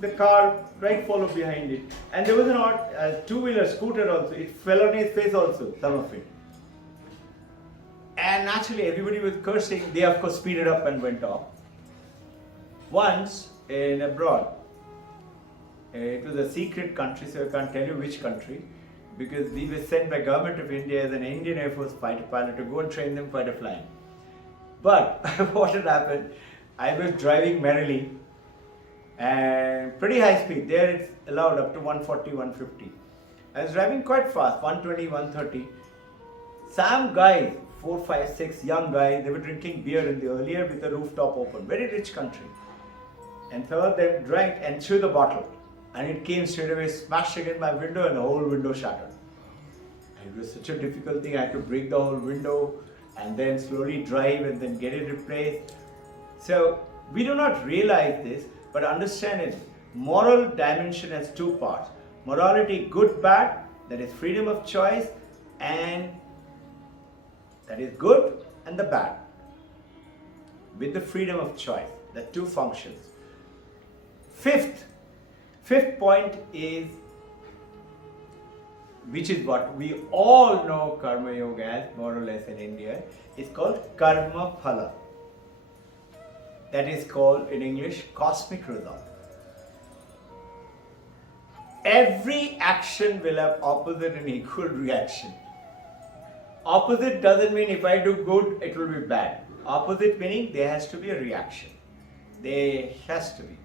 the car, right followed behind it. And there was a two-wheeler scooter also. It fell on his face also, some of it. And naturally, everybody was cursing. They, of course, speeded up and went off. Once, in abroad, it was a secret country, so I can't tell you which country, because we were sent by Government of India as an Indian Air Force fighter pilot to go and train them fighter flying. But what had happened, I was driving merrily and pretty high speed. There it's allowed up to 140, 150. I was driving quite fast, 120, 130. Some guys, 4, 5, 6 young guys, they were drinking beer in the earlier with the rooftop open. Very rich country. And some of them drank and threw the bottle. And it came straight away, smashed against my window, and the whole window shattered. It was such a difficult thing. I had to break the whole window and then slowly drive and then get it replaced. So we do not realize this, but understand it. Moral dimension has 2 parts. Morality, good, bad, that is freedom of choice, and that is good and the bad. With the freedom of choice, the 2 functions. Fifth point is, which is what we all know Karma Yoga as, more or less in India, is called Karma Phala. That is called in English cosmic result. Every action will have opposite and equal reaction. Opposite doesn't mean if I do good, it will be bad. Opposite meaning there has to be a reaction. There has to be.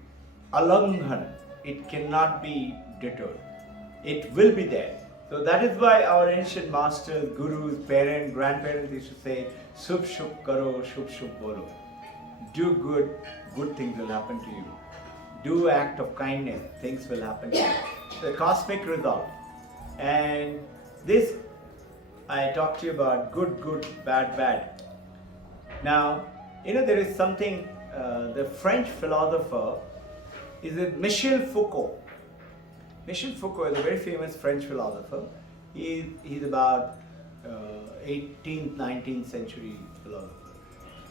Alanghan. It cannot be deterred. It will be there. So that is why our ancient masters, gurus, parents, grandparents used to say, Subh Shubh Karo, Shubh Shubh Bolo. Do good, good things will happen to you. Do act of kindness, things will happen to you. The cosmic result. And this, I talked to you about good, good, bad, bad. Now, there is something, the French philosopher is Michel Foucault. Michel Foucault is a very famous French philosopher. He's about 18th, 19th century philosopher.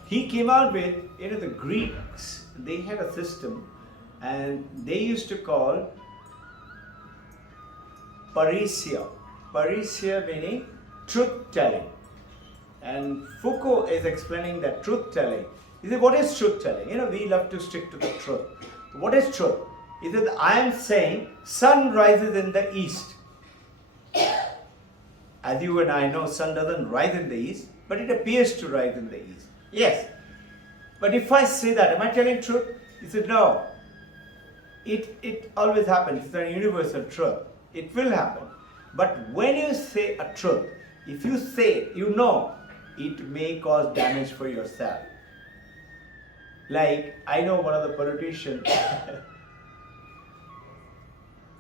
He came out with, the Greeks, they had a system and they used to call parrhesia. Parrhesia meaning truth telling. And Foucault is explaining that truth telling. He said, what is truth telling? We love to stick to the truth. What is truth? He said, I am saying sun rises in the east. As you and I know, sun doesn't rise in the east, but it appears to rise in the east. Yes. But if I say that, am I telling truth? He said, no. It always happens. It's a universal truth. It will happen. But when you say a truth, if you say it, you know it may cause damage for yourself. Like, I know one of the politicians,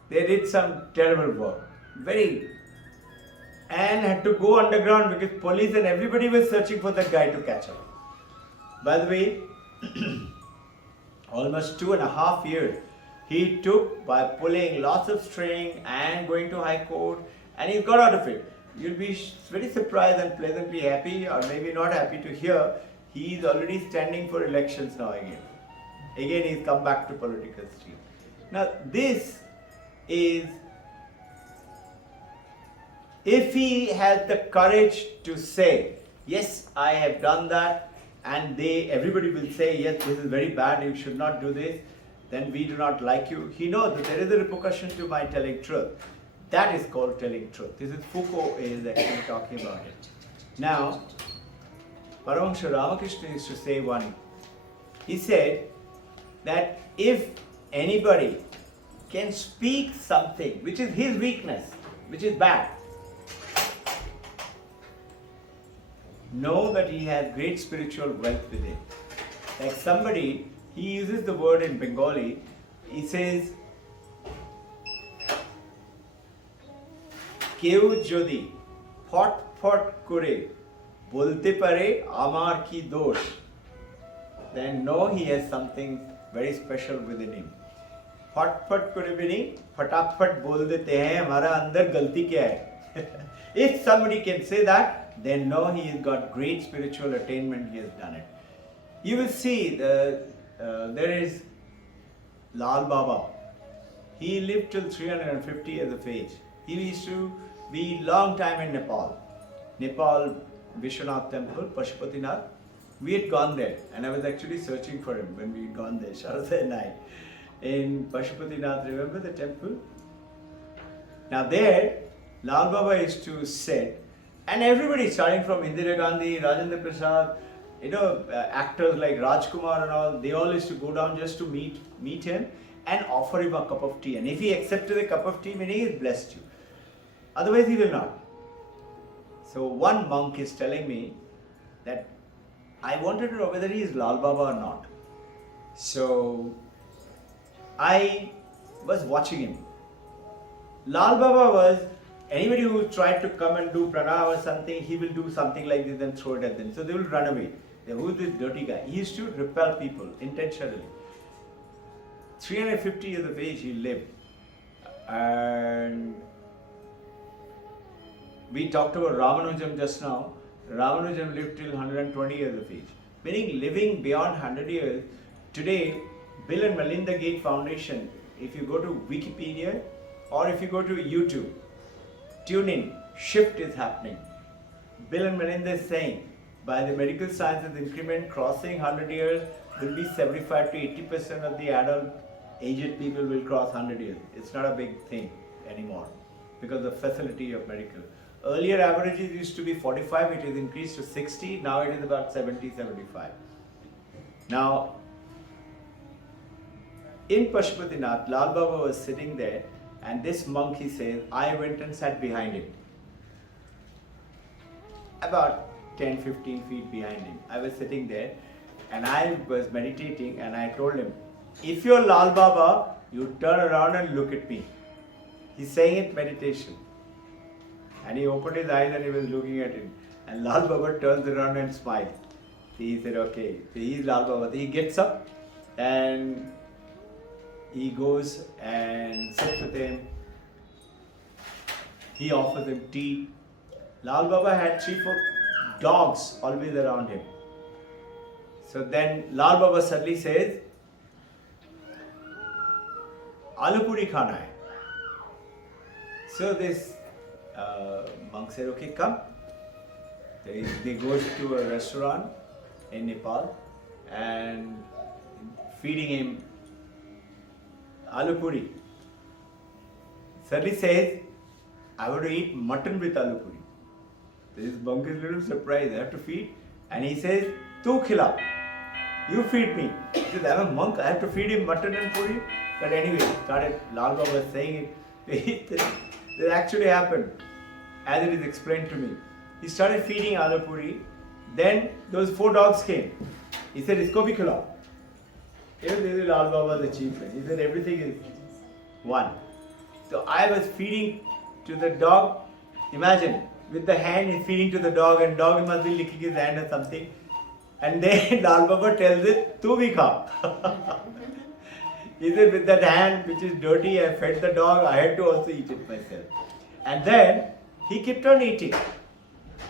they did some terrible work, and had to go underground because police and everybody was searching for that guy to catch him. By the way, almost 2.5 years he took by pulling lots of string and going to High Court, and he got out of it. You'll be very surprised and pleasantly happy, or maybe not happy, to hear he is already standing for elections now again. Again, he's come back to political stream. Now, this is, if he has the courage to say, yes, I have done that, and everybody will say, yes, this is very bad, you should not do this, then we do not like you. He knows that there is a repercussion to my telling truth. That is called telling truth. This is Foucault is actually talking about it. Now, Paramahansa Ramakrishna used to say one. He said that if anybody can speak something which is his weakness, which is bad, know that he has great spiritual wealth within. Like somebody, he uses the word in Bengali, he says, কেউ যদি ফট ফট করে বলতে পারে আমার কি দোষ, then know he has something very special within him. फट फट करे meaning फटाफट बोल देते हैं हमारा अंदर गलती क्या है. If somebody can say that, then know he has got great spiritual attainment, he has done it. You will see there is Lal Baba. He lived till 350 years of age. He used to be long time in Nepal. Nepal Vishwanath temple, Pashupatinath. We had gone there, and I was actually searching for him when we had gone there, Sharada and I. In Pashupatinath, remember the temple? Now there, Lal Baba used to sit, and everybody, starting from Indira Gandhi, Rajendra Prasad, actors like Rajkumar and all, they all used to go down just to meet him and offer him a cup of tea. And if he accepted a cup of tea, meaning he blessed you. Otherwise, he will not. So one monk is telling me that I wanted to know whether he is Lal Baba or not. So I was watching him. Lal Baba was, anybody who tried to come and do pranam or something, he will do something like this and throw it at them. So they will run away. Who is this dirty guy? He used to repel people intentionally. 350 years of age he lived. And we talked about Ramanujam just now. Ramanujam lived till 120 years of age. Meaning living beyond 100 years. Today, Bill and Melinda Gates Foundation, if you go to Wikipedia or if you go to YouTube, tune in, shift is happening. Bill and Melinda is saying, by the medical sciences increment crossing 100 years, will be 75 to 80% of the adult aged people will cross 100 years. It's not a big thing anymore because of facility of medical. Earlier averages used to be 45, it is increased to 60, now it is about 70, 75. Now, in Pashupatinath, Lal Baba was sitting there, and this monk, he says, I went and sat behind him. About 10-15 feet behind him. I was sitting there, and I was meditating, and I told him, if you're Lal Baba, you turn around and look at me. He's saying it meditation. And he opened his eyes and he was looking at him. And Lal Baba turns around and smiles. He said, okay, so he's Lal Baba. He gets up and he goes and sits with him. He offers him tea. Lal Baba had 3-4 dogs always around him. So then Lal Baba suddenly says, Aloo puri khana hai. So this monk said, okay, come. They go to a restaurant in Nepal and feeding him aloo puri. Suddenly says, I want to eat mutton with aloo puri. This monk is a little surprised, I have to feed. And he says, tu khila. You feed me. Because I'm a monk, I have to feed him mutton and puri. But anyway, Lal Baba was saying it. This actually happened, as it is explained to me. He started feeding aloo puri. Then those 4 dogs came. He said, "Isko bhi khilao." This is Lal Baba's achievement. He said, everything is one. So I was feeding to the dog. Imagine, with the hand he's feeding to the dog, and dog must be licking his hand or something. And then Lal Baba tells it, "Tu bhi kha." He said, with that hand which is dirty, I fed the dog, I had to also eat it myself. And then he kept on eating.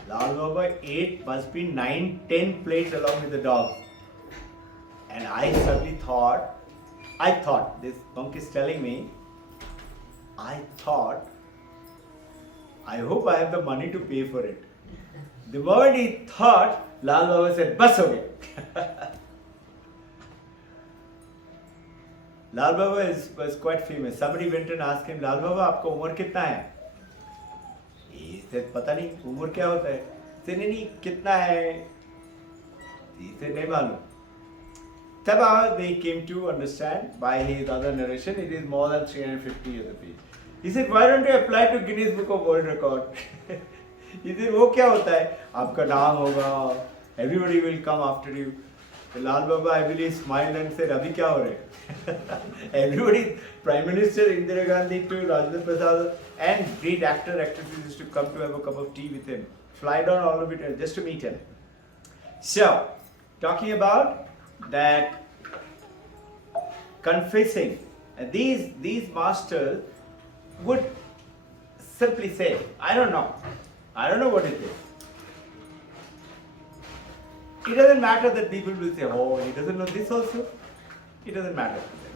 Lal Baba ate must be 9-10 plates along with the dogs. And I suddenly thought, this monk is telling me, I hope I have the money to pay for it. The moment he thought, Lal Baba said, "Bas ho gaya." Lal Baba was quite famous. Somebody went and asked him, "Lal Baba, आपका उम्र कितना है?" He said, "पता नहीं, उम्र क्या होता है?" He said, "नहीं, कितना है?" He said, "नहीं मालूम." Taba, they came to understand by his other narration, it is more than 350 years of age. He said, "Why don't you apply to Guinness Book of World Record?" He said, "वो क्या होता है? आपका नाम होगा, everybody will come after you." So Lal Baba, I believe, smiled and said, "Abhi kya ho raha hai?" Everybody, Prime Minister Indira Gandhi to Rajendra Prasad and great actresses used to come to have a cup of tea with him, fly down all of it just to meet him. So, talking about that confessing, these masters would simply say, I don't know what it is. It doesn't matter that people will say, "Oh, he doesn't know this also." It doesn't matter to them.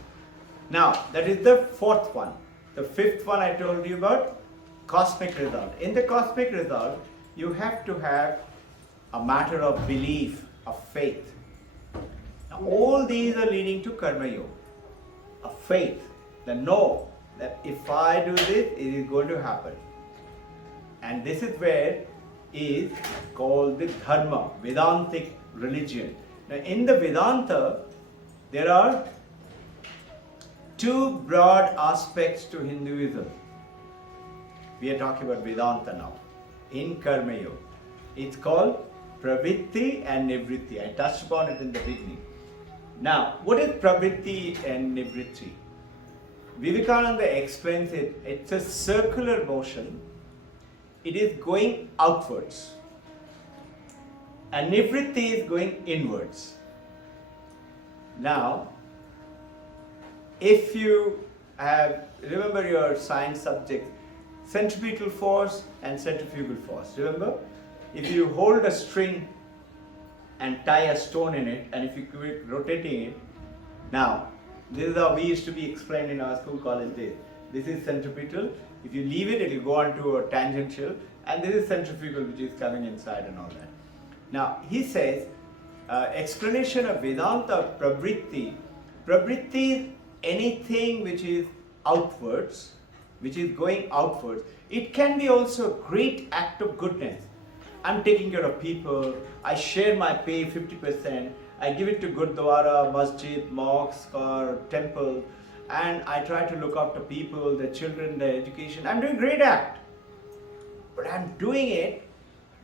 Now, that is the 4th one. The 5th one I told you about, cosmic result. In the cosmic result, you have to have a matter of belief, of faith. Now, all these are leading to karma yoga. A faith, the know that if I do this, it is going to happen. And this is where is called the dharma, Vedantic religion. Now, in the Vedanta, there are 2 broad aspects to Hinduism. We are talking about Vedanta now. In Karma Yoga, it's called Pravritti and Nivritti. I touched upon it in the beginning. Now, what is Pravritti and Nivritti? Vivekananda explains it. It's a circular motion. It is going outwards. And Nivritti is going inwards. Now, if you remember your science subject, centripetal force and centrifugal force. Remember? If you hold a string and tie a stone in it, and if you keep rotating it, now, this is how we used to be explained in our school college days. This is centripetal. If you leave it, it will go on to a tangential, and this is centrifugal, which is coming inside and all that. Now, he says, explanation of Vedanta, Pravritti. Pravritti is anything which is outwards, which is going outwards. It can be also a great act of goodness. I'm taking care of people, I share my pay 50%, I give it to Gurdwara, Masjid, mosque or temple, and I try to look after people, their children, their education. I'm doing a great act. But I'm doing it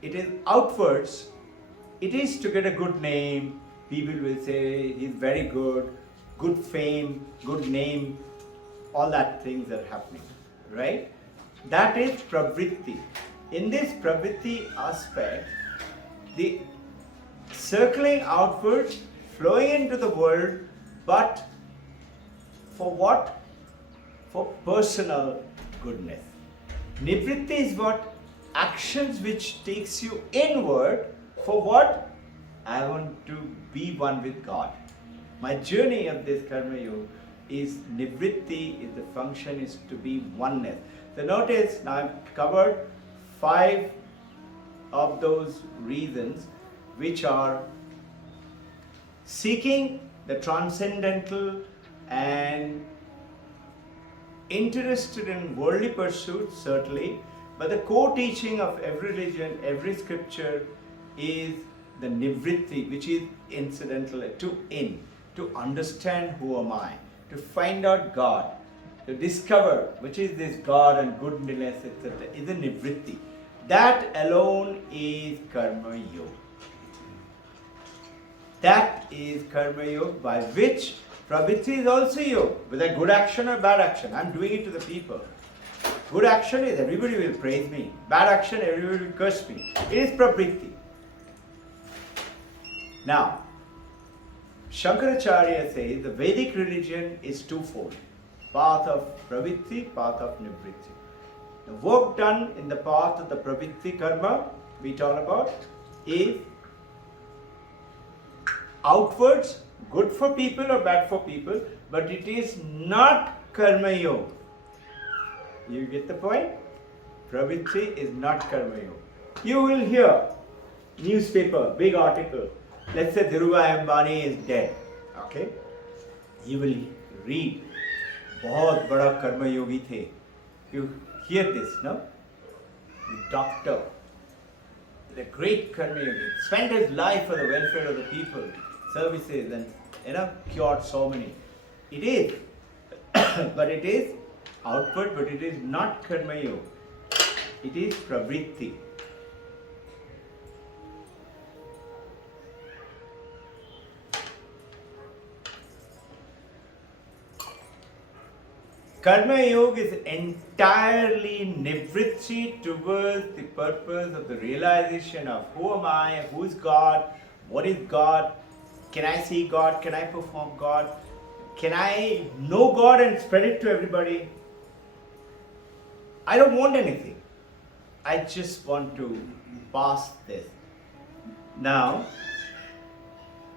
is outwards. It is to get a good name. People will say he's very good, good fame, good name, all that things are happening, right? That is pravritti. In this pravritti aspect, the circling outwards, flowing into the world, but for what? For personal goodness. Nivritti is what? Actions which takes you inward. For what? I want to be one with God. My journey of this karma yoga is nivritti, is the function is to be oneness. So notice, now I've covered 5 of those reasons which are seeking the transcendental and interested in worldly pursuits, certainly, but the core teaching of every religion, every scripture is the nivritti, which is incidental to understand who am I, to find out God, to discover which is this God and goodness, etc., is a nivritti. That alone is karma yoga. That is karma yoga, by which pravritti is also yoga, whether good action or bad action. I'm doing it to the people. Good action is everybody will praise me. Bad action, everybody will curse me. It is pravritti. Now, Shankaracharya says the Vedic religion is twofold. Path of pravritti, path of nivritti. The work done in the path of the pravritti karma we talk about is outwards, good for people or bad for people, but it is not karma yoga. You get the point? Pravritti is not karma yoga. You will hear newspaper, big article. Let's say Dhirubhai Ambani is dead. Okay? You will read, बहुत बड़ा कर्म योगी थे. You hear this, no? The doctor, the great karma yogi, spent his life for the welfare of the people, services, and cured so many. It is, but it is outward, but it is not karma yoga. It is pravritti. Karma yoga is entirely nivritti towards the purpose of the realization of who am I, who is God, what is God, can I see God, can I perform God, can I know God and spread it to everybody. I don't want anything. I just want to pass this. Now,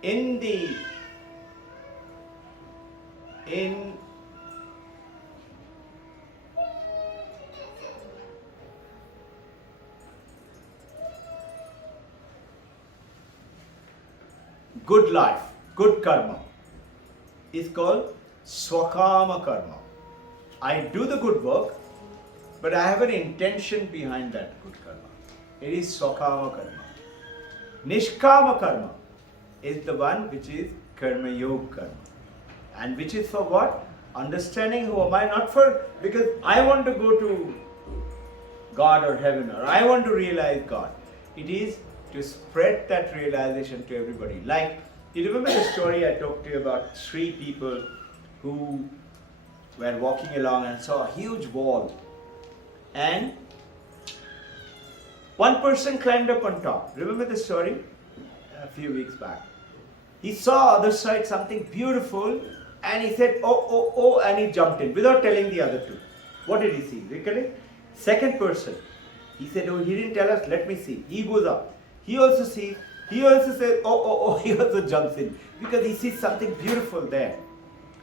in good life, good karma is called swakama karma. I do the good work, but I have an intention behind that good karma. It is swakama karma. Nishkama karma is the one which is karma yoga karma. And which is for what? Understanding who am I, not for because I want to go to God or heaven or I want to realize God. It is to spread that realization to everybody. Like, you remember the story I talked to you about 3 people who were walking along and saw a huge wall. And one person climbed up on top. Remember the story? A few weeks back. He saw other side something beautiful and he said, oh, and he jumped in without telling the other 2. What did he see? Recollect? Second person. He said, oh, he didn't tell us, let me see. He goes up. He also sees, he also says, oh, he also jumps in because he sees something beautiful there.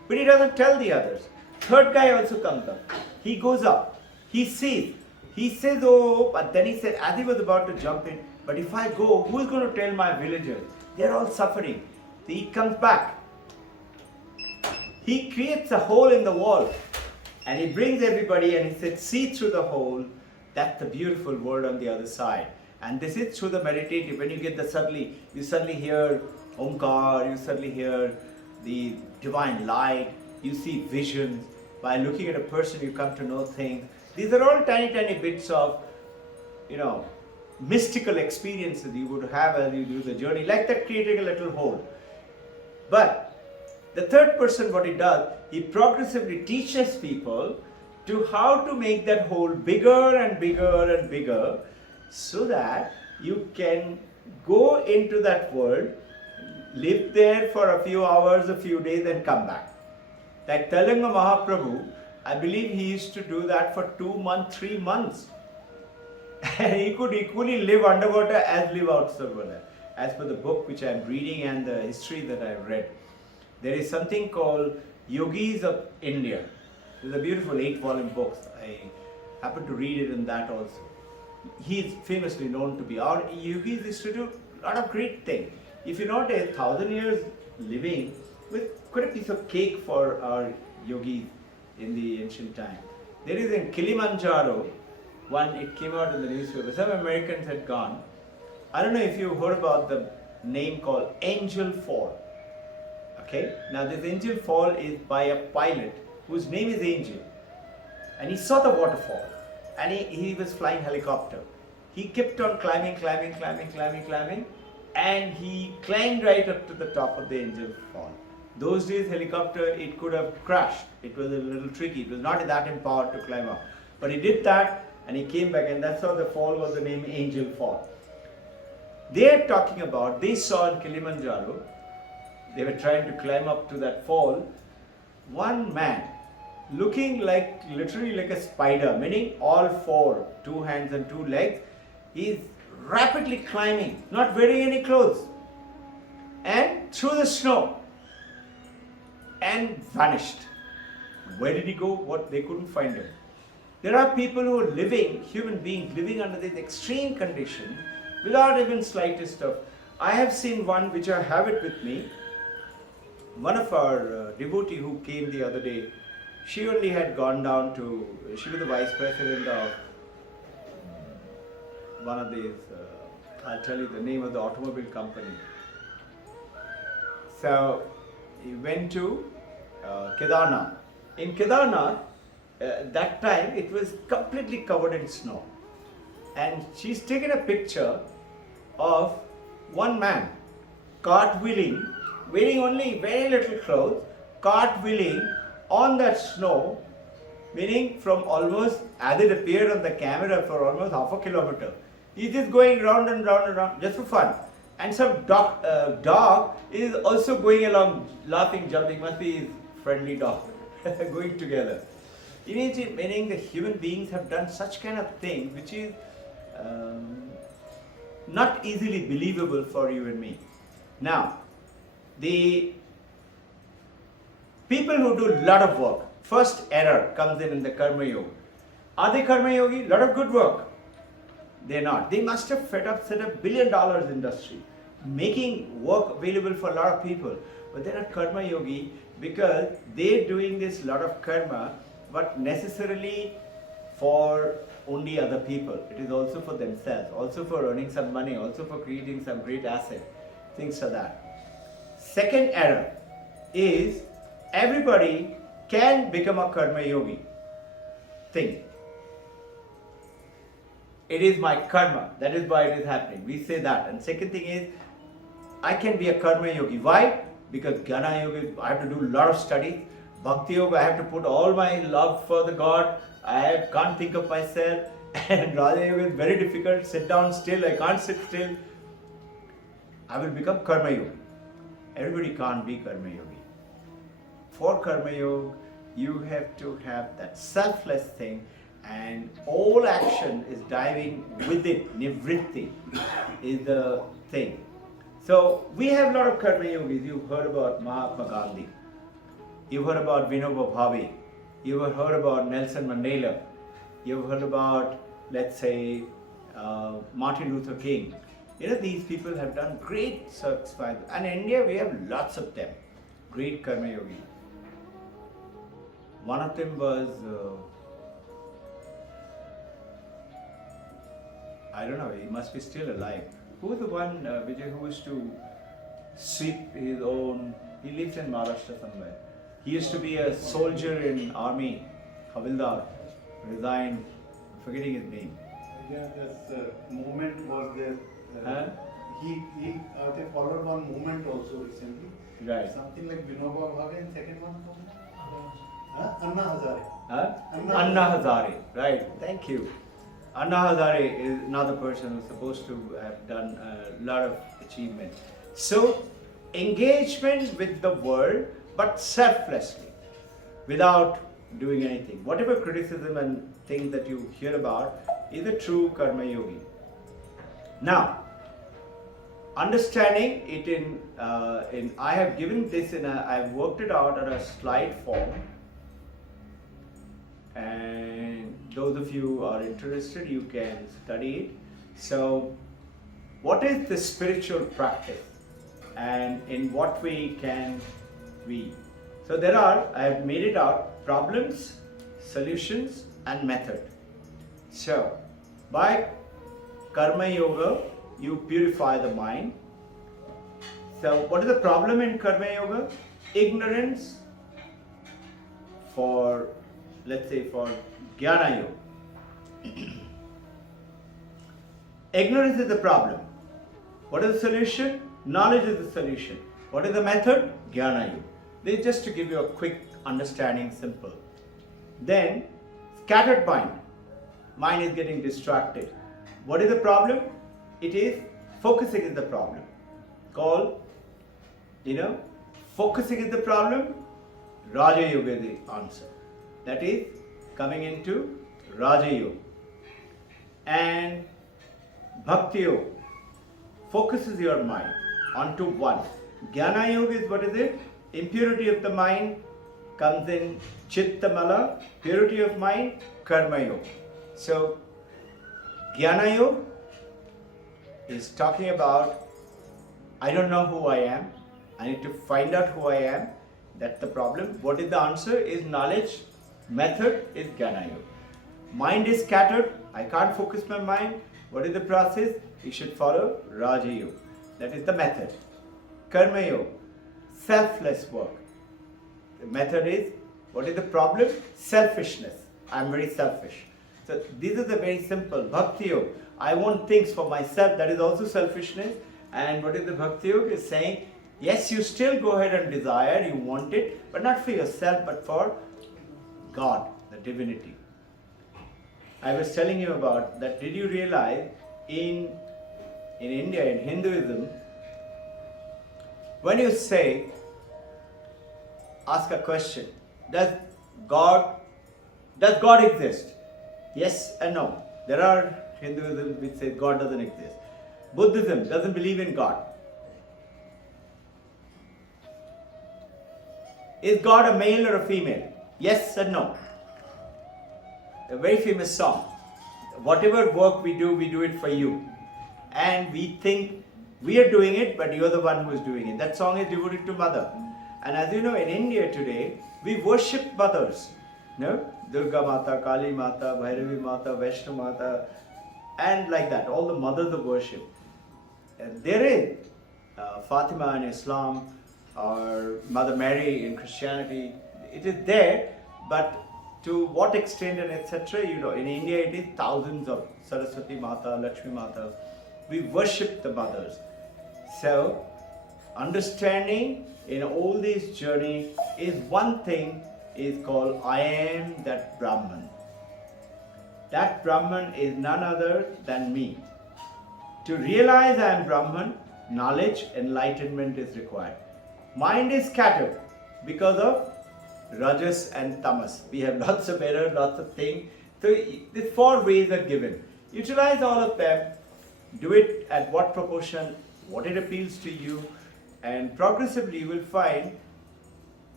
But he doesn't tell the others. Third guy also comes up. He goes up. He sees. He says, oh, but then he said, as he was about to jump in, but if I go, who is going to tell my villagers? They're all suffering. So he comes back. He creates a hole in the wall and he brings everybody and he said, see through the hole. That's the beautiful world on the other side. And this is through the meditative. When you get the suddenly, you suddenly hear Omkar, you suddenly hear the divine light, you see visions. By looking at a person, you come to know things. These are all tiny, tiny bits of, mystical experiences you would have as you do the journey, like that creating a little hole. But the third person, what he does, he progressively teaches people to how to make that hole bigger and bigger and bigger, so that you can go into that world, live there for a few hours, a few days and come back. Like Telanga Mahaprabhu, I believe he used to do that for 2 months, 3 months. And he could equally live underwater as live outside water. As per the book which I am reading and the history that I have read. There is something called Yogis of India. It's a beautiful 8-volume book. I happened to read it in that also. He is famously known to be, our yogis used to do a lot of great things. If you note 1,000 years living with quite a piece of cake for our yogis in the ancient time. There is in Kilimanjaro, it came out in the newspaper, some Americans had gone. I don't know if you heard about the name called Angel Fall. Okay, now this Angel Fall is by a pilot whose name is Angel, and he saw the waterfall, and he was flying helicopter. He kept on climbing, and he climbed right up to the top of the Angel Fall. Those days helicopter, it could have crashed. It was a little tricky. It was not that empowered to climb up. But he did that and he came back, and that's how the fall was the name Angel Fall. They are talking about, they saw in Kilimanjaro, they were trying to climb up to that fall, one man looking like literally like a spider, meaning all four, 2 hands and 2 legs, is rapidly climbing, not wearing any clothes, and through the snow, and vanished. Where did he go? What? They couldn't find him. There are people who are living, human beings living under these extreme conditions without even slightest of. I have seen one which I have it with me. One of our devotee who came the other day, she only had gone down to, she was the vice president of one of these, I'll tell you the name of the automobile company. So he went to Kedarnath. In Kedarnath, that time it was completely covered in snow. And she's taken a picture of one man cartwheeling, wearing only very little clothes, cartwheeling on that snow, meaning from almost, as it appeared on the camera, for almost half a kilometer. He's just going round and round and round just for fun. And some dog is also going along, laughing, jumping, must be his friendly dog, going together. Imagine, meaning the human beings have done such kind of thing which is not easily believable for you and me. Now, the people who do a lot of work, first error comes in the Karma Yoga. Are they Karma Yogi? Lot of good work. They're not. They must have set up $1 billion industry, making work available for a lot of people. But they're not Karma Yogi because they're doing this lot of karma, but necessarily for only other people. It is also for themselves, also for earning some money, also for creating some great asset, things like that. Second error is everybody can become a Karma Yogi. Think. It is my karma, that is why it is happening. We say that. And second thing is, I can be a Karma Yogi. Why? Because Jnana Yoga, I have to do a lot of studies. Bhakti Yoga, I have to put all my love for the God. I can't think of myself. And Raja Yoga is very difficult. Sit down still, I can't sit still. I will become Karma Yogi. Everybody can't be Karma Yogi. For Karma Yoga, you have to have that selfless thing, and all action is diving with it. Nivritti is the thing. So we have a lot of Karma Yogis. You've heard about Mahatma Gandhi. You've heard about Vinoba Bhave. You've heard about Nelson Mandela. You've heard about, let's say, Martin Luther King. You know, these people have done great service. And in India, we have lots of them. Great Karma Yogi. One of them was, I don't know, he must be still alive. Who was the one, Vijay, who used to sweep his own, he lives in Maharashtra somewhere. He used to be a soldier in army, Havildar, resigned, forgetting his name. Yeah, this movement was there. Huh? They followed one movement also recently. Right. Something like Vinoba Bhave, and second one, Anna Hazare. Huh? Anna Hazare, right, thank you. Anna Hazare is another person who's supposed to have done a lot of achievement. So, engagement with the world, but selflessly, without doing anything. Whatever criticism and things that you hear about is a true Karma Yogi. Now, understanding it in I have given this I've worked it out on a slide form. And those of you who are interested, you can study it. So, what is the spiritual practice, and in what way can we? So there are, I have made it out, problems, solutions and method. So, by Karma Yoga, you purify the mind. So, what is the problem in Karma Yoga? Ignorance for, let's say, for Jnana Yoga. Ignorance is the problem. What is the solution? Knowledge is the solution. What is the method? Jnana Yoga. This is just to give you a quick understanding, simple. Then, scattered mind. Mind is getting distracted. What is the problem? It is focusing is the problem. Focusing is the problem. Raja Yoga is the answer. That is coming into Raja Yoga. And Bhakti Yoga focuses your mind onto one. Jnana Yoga is what is it? Impurity of the mind comes in Chitta Mala, purity of mind, Karma Yoga. So, Jnana Yoga is talking about, I don't know who I am, I need to find out who I am. That's the problem. What is the answer? Is knowledge. Method is Jnana Yoga. Mind is scattered, I can't focus my mind. What is the process? You should follow Raja Yoga. That is the method. Karma Yoga, selfless work. The method is, what is the problem? Selfishness. I am very selfish. So these are the very simple. Bhakti Yoga, I want things for myself, that is also selfishness. And what is the Bhakti Yoga? Is saying, yes, you still go ahead and desire, you want it, but not for yourself, but for God, the divinity. I was telling you about that. Did you realize in India, in Hinduism, when you say, ask a question, does God exist? Yes and no. There are Hinduism which says God doesn't exist. Buddhism doesn't believe in God. Is God a male or a female? Yes and no. A very famous song. Whatever work we do it for you. And we think we are doing it, but you're the one who is doing it. That song is devoted to Mother. And as you know, in India today, we worship mothers. No? Durga Mata, Kali Mata, Bhairavi Mata, Vaishnu Mata, and like that. All the mothers of worship. There is Fatima in Islam, or Mother Mary in Christianity. It is there, but to what extent and etc. In India it is thousands of Saraswati Mata, Lakshmi Mata. We worship the mothers. So, understanding in all this journey is one thing is called I am that Brahman. That Brahman is none other than me. To realize I am Brahman, knowledge, enlightenment is required. Mind is scattered because of Rajas and Tamas. We have lots of error, lots of things. So the 4 ways are given. Utilize all of them. Do it at what proportion, what it appeals to you, and progressively you will find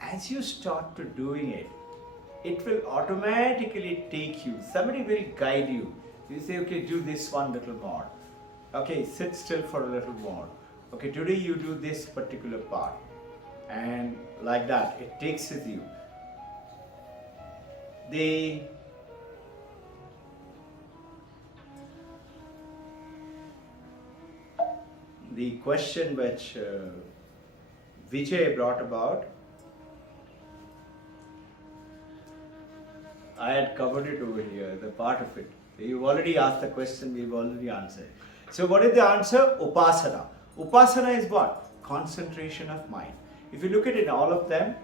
as you start to doing it, it will automatically take you. Somebody will guide you. You say, okay, do this one little more. Okay, sit still for a little more. Okay, today you do this particular part. And like that, it takes with you. The question which Vijay brought about, I had covered it over here, the part of it. You've already asked the question, we've already answered. So what is the answer? Upasana. Upasana is what? Concentration of mind. If you look at it, all of them,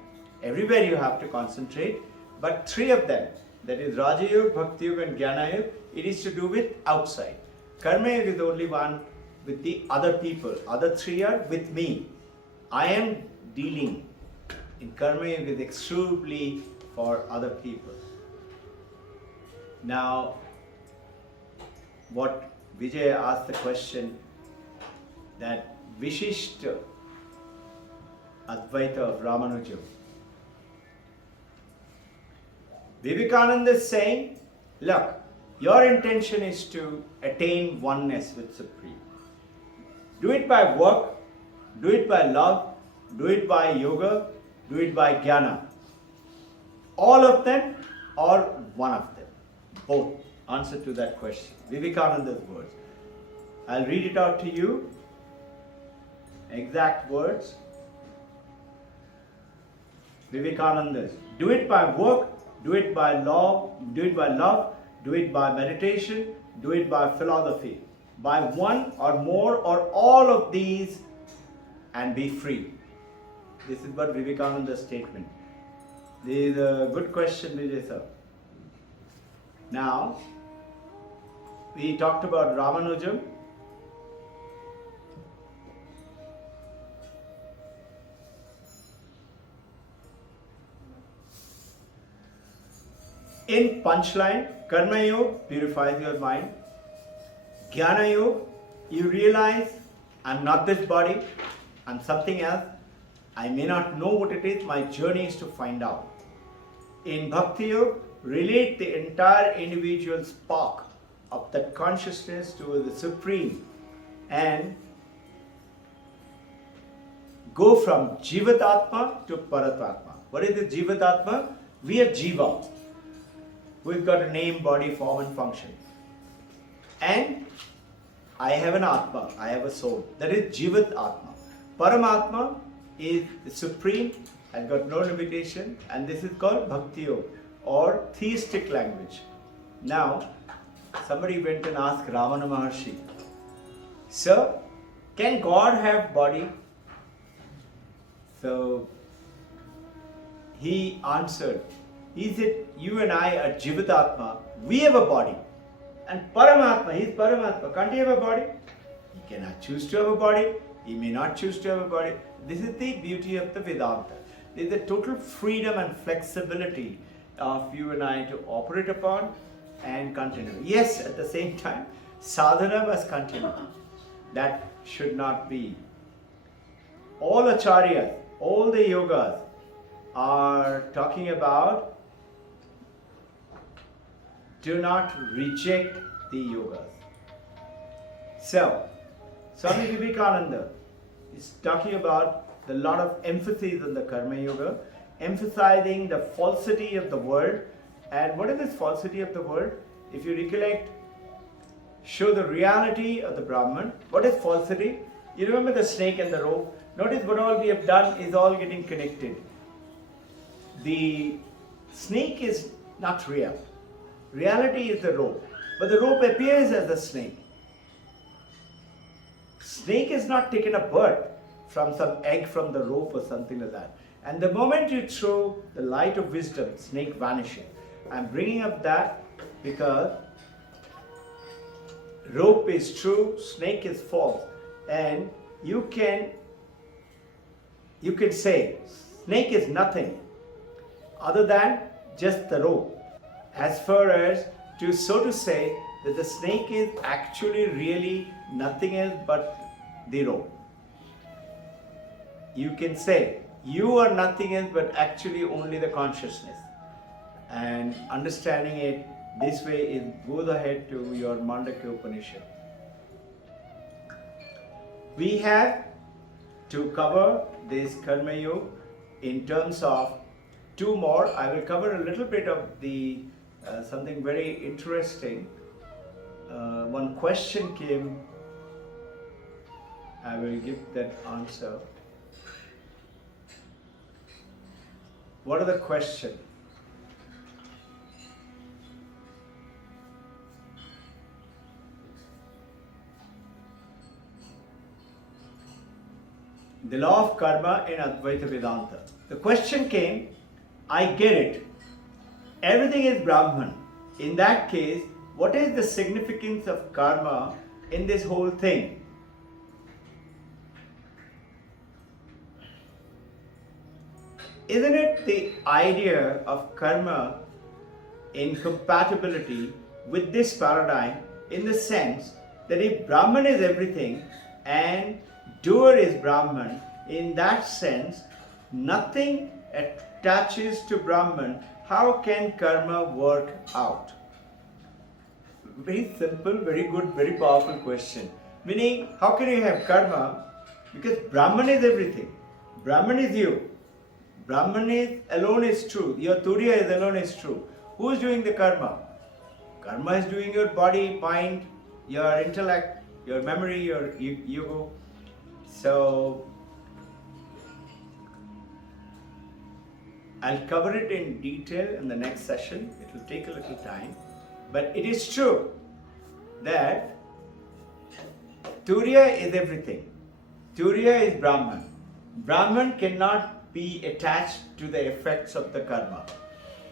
everywhere you have to concentrate, but 3 of them, that is Raja Yoga, Bhakti Yoga and Jnana Yoga, it is to do with outside. Karma Yoga is the only one with the other people. Other 3 are with me. I am dealing. In Karma Yoga is exclusively for other people. Now, what Vijay asked the question that Vishishta Advaita of Ramanujam. Vivekananda is saying, look, your intention is to attain oneness with Supreme. Do it by work, do it by love, do it by yoga, do it by jnana. All of them or one of them? Both. Answer to that question. Vivekananda's words. I'll read it out to you. Exact words. Vivekananda's. Do it by work, do it by love, do it by love, do it by meditation, do it by philosophy. By one or more or all of these and be free. This is what Vivekananda's statement. This is a good question, Vijay sir. Now, we talked about Ramanujam. In punchline, Karma Yoga purifies your mind. Jnana Yoga, you realize I'm not this body, I'm something else. I may not know what it is, my journey is to find out. In Bhakti Yoga, relate the entire individual spark of that consciousness to the Supreme and go from Jivatatma to Paratatma. What is the Jivatatma? We are Jiva. We've got a name, body, form and function. And I have an Atma, I have a soul. That is Jivat Atma. Paramatma is the Supreme, I've got no limitation, and this is called Bhakti Yoga or theistic language. Now, somebody went and asked Ramana Maharshi, Sir, can God have body? So, he answered, he said, you and I are Jivatatma, we have a body. And Paramatma, he is Paramatma, can't he have a body? He cannot choose to have a body, he may not choose to have a body. This is the beauty of the Vedanta. There is a total freedom and flexibility of you and I to operate upon and continue. Yes, at the same time, sadhana must continue. That should not be. All acharyas, all the yogas are talking about do not reject the yogas. So, Swami Vivekananda is talking about the lot of emphasis on the Karma Yoga, emphasizing the falsity of the world. And what is this falsity of the world? If you recollect, show the reality of the Brahman. What is falsity? You remember the snake and the rope? Notice what all we have done is all getting connected. The snake is not real. Reality is the rope. But the rope appears as a snake. Snake is not taken a birth from some egg from the rope or something like that. And the moment you throw the light of wisdom, snake vanishes. I'm bringing up that because rope is true, snake is false. And you can say snake is nothing other than just the rope. As far as to so to say that the snake is actually really nothing else but the rope. You can say you are nothing else but actually only the consciousness. And understanding it this way is goes ahead to your Mandakya Upanishad. We have to cover this Karma Yoga in terms of two more. I will cover a little bit of the something very interesting. One question came. I will give that answer. What are the questions? The law of karma in Advaita Vedanta. The question came, I get it. Everything is Brahman. In that case, what is the significance of karma in this whole thing? Isn't it the idea of karma incompatibility with this paradigm in the sense that if Brahman is everything and doer is Brahman, in that sense, nothing attaches to Brahman, how can karma work out? Very simple, very good, very powerful question. Meaning, how can you have karma? Because Brahman is everything. Brahman is you. Brahman is alone is true. Your Turiya is alone is true. Who is doing the karma? Karma is doing your body, mind, your intellect, your memory, your ego. So I'll cover it in detail in the next session. It will take a little time. But it is true that Turiya is everything. Turiya is Brahman. Brahman cannot be attached to the effects of the karma.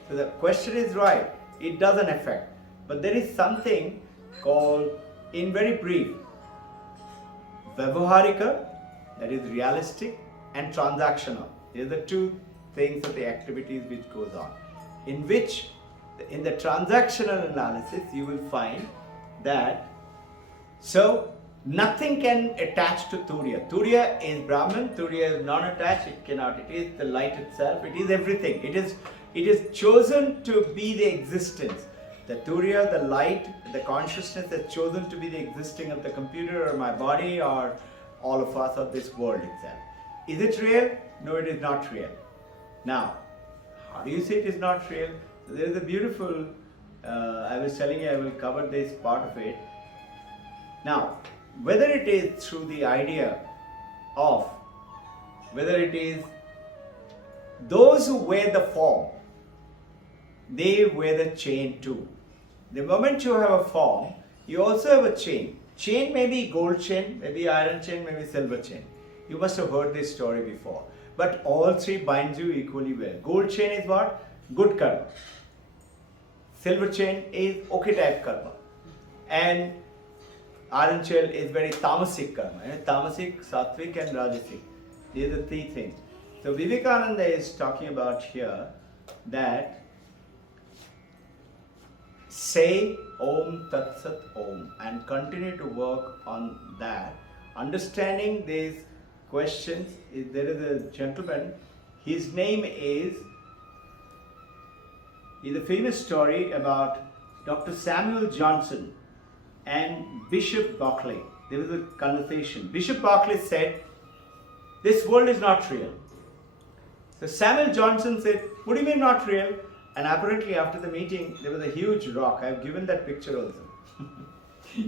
So the question is right. It doesn't affect. But there is something called, in very brief, Vyavaharika, that is realistic, and transactional. These are the two things of the activities which goes on. In which, in the transactional analysis, you will find that, so nothing can attach to Turiya. Turiya is Brahman, Turiya is non-attached, it cannot. It is the light itself, it is everything. It is chosen to be the existence. The Turiya, the light, the consciousness has chosen to be the existing of the computer or my body or all of us or this world itself. Is it real? No, it is not real. Now, how do you say it is not real? So there is a beautiful, I was telling you I will cover this part of it. Now, whether it is through the idea of, whether it is those who wear the form, they wear the chain too. The moment you have a form, you also have a chain. Chain may be gold chain, maybe iron chain, maybe silver chain. You must have heard this story before. But all three binds you equally well. Gold chain is what? Good karma. Silver chain is okay type karma. And iron chain is very tamasic karma. Tamasic, sattvic and rajasic. These are the three things. So Vivekananda is talking about here that say Om Tat Sat Om and continue to work on that. Understanding these questions, there is a gentleman, his name is a famous story about Dr. Samuel Johnson and Bishop Berkeley. There was a conversation. Bishop Berkeley said, this world is not real. So Samuel Johnson said, what do you mean not real? And apparently after the meeting, there was a huge rock. I've given that picture also.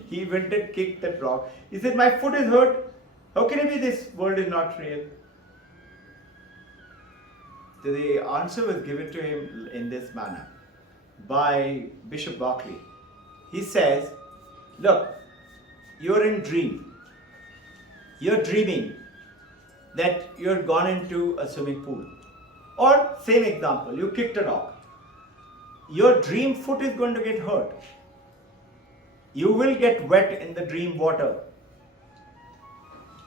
He went and kicked that rock. He said, my foot is hurt. How can it be this world is not real? So the answer was given to him in this manner by Bishop Berkeley. He says, look, you're in dream. You're dreaming that you're gone into a swimming pool. Or same example, you kicked a rock. Your dream foot is going to get hurt. You will get wet in the dream water.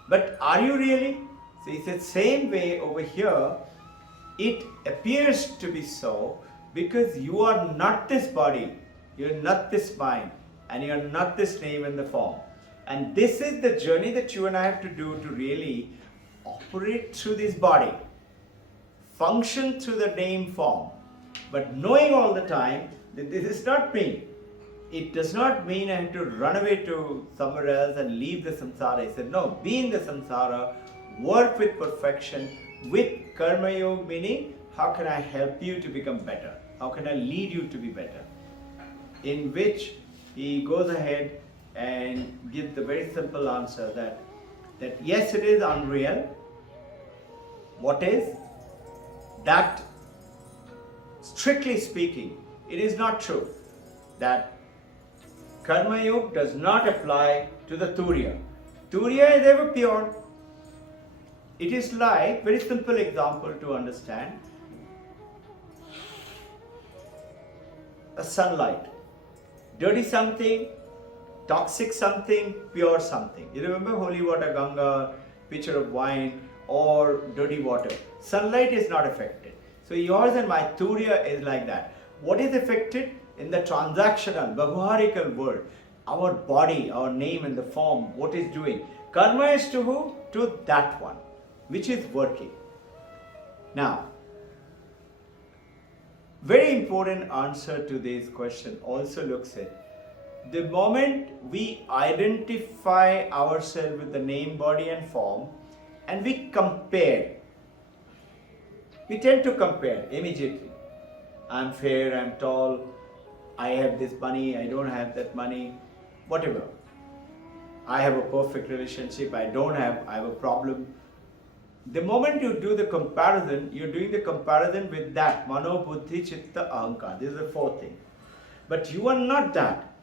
But are you really? So he said, same way over here, it appears to be so because you are not this body, you're not this mind, and you're not this name and the form. And this is the journey that you and I have to do to really operate through this body, function through the name form. But knowing all the time that this is not me, it does not mean I have to run away to somewhere else and leave the samsara. He said, no, be in the samsara, work with perfection, with karma yoga, meaning how can I help you to become better? How can I lead you to be better? In which he goes ahead and gives the very simple answer that yes, it is unreal. What is? That strictly speaking, it is not true that Karma Yoga does not apply to the Turiya. Turiya is ever pure. It is like, very simple example to understand, a sunlight. Dirty something, toxic something, pure something. You remember holy water, Ganga, pitcher of wine, or dirty water. Sunlight is not affected. So yours and my Turiya is like that. What is affected? In the transactional, Vyavaharical world, our body, our name and the form, what is doing? Karma is to who? To that one, which is working. Now, very important answer to this question also looks at the moment we identify ourselves with the name, body and form and we compare. We tend to compare immediately. I'm fair, I'm tall, I have this money, I don't have that money, whatever. I have a perfect relationship, I don't have, I have a problem. The moment you do the comparison, you're doing the comparison with that. Mano, buddhi, chitta, ahankar. This is the fourth thing. But you are not that.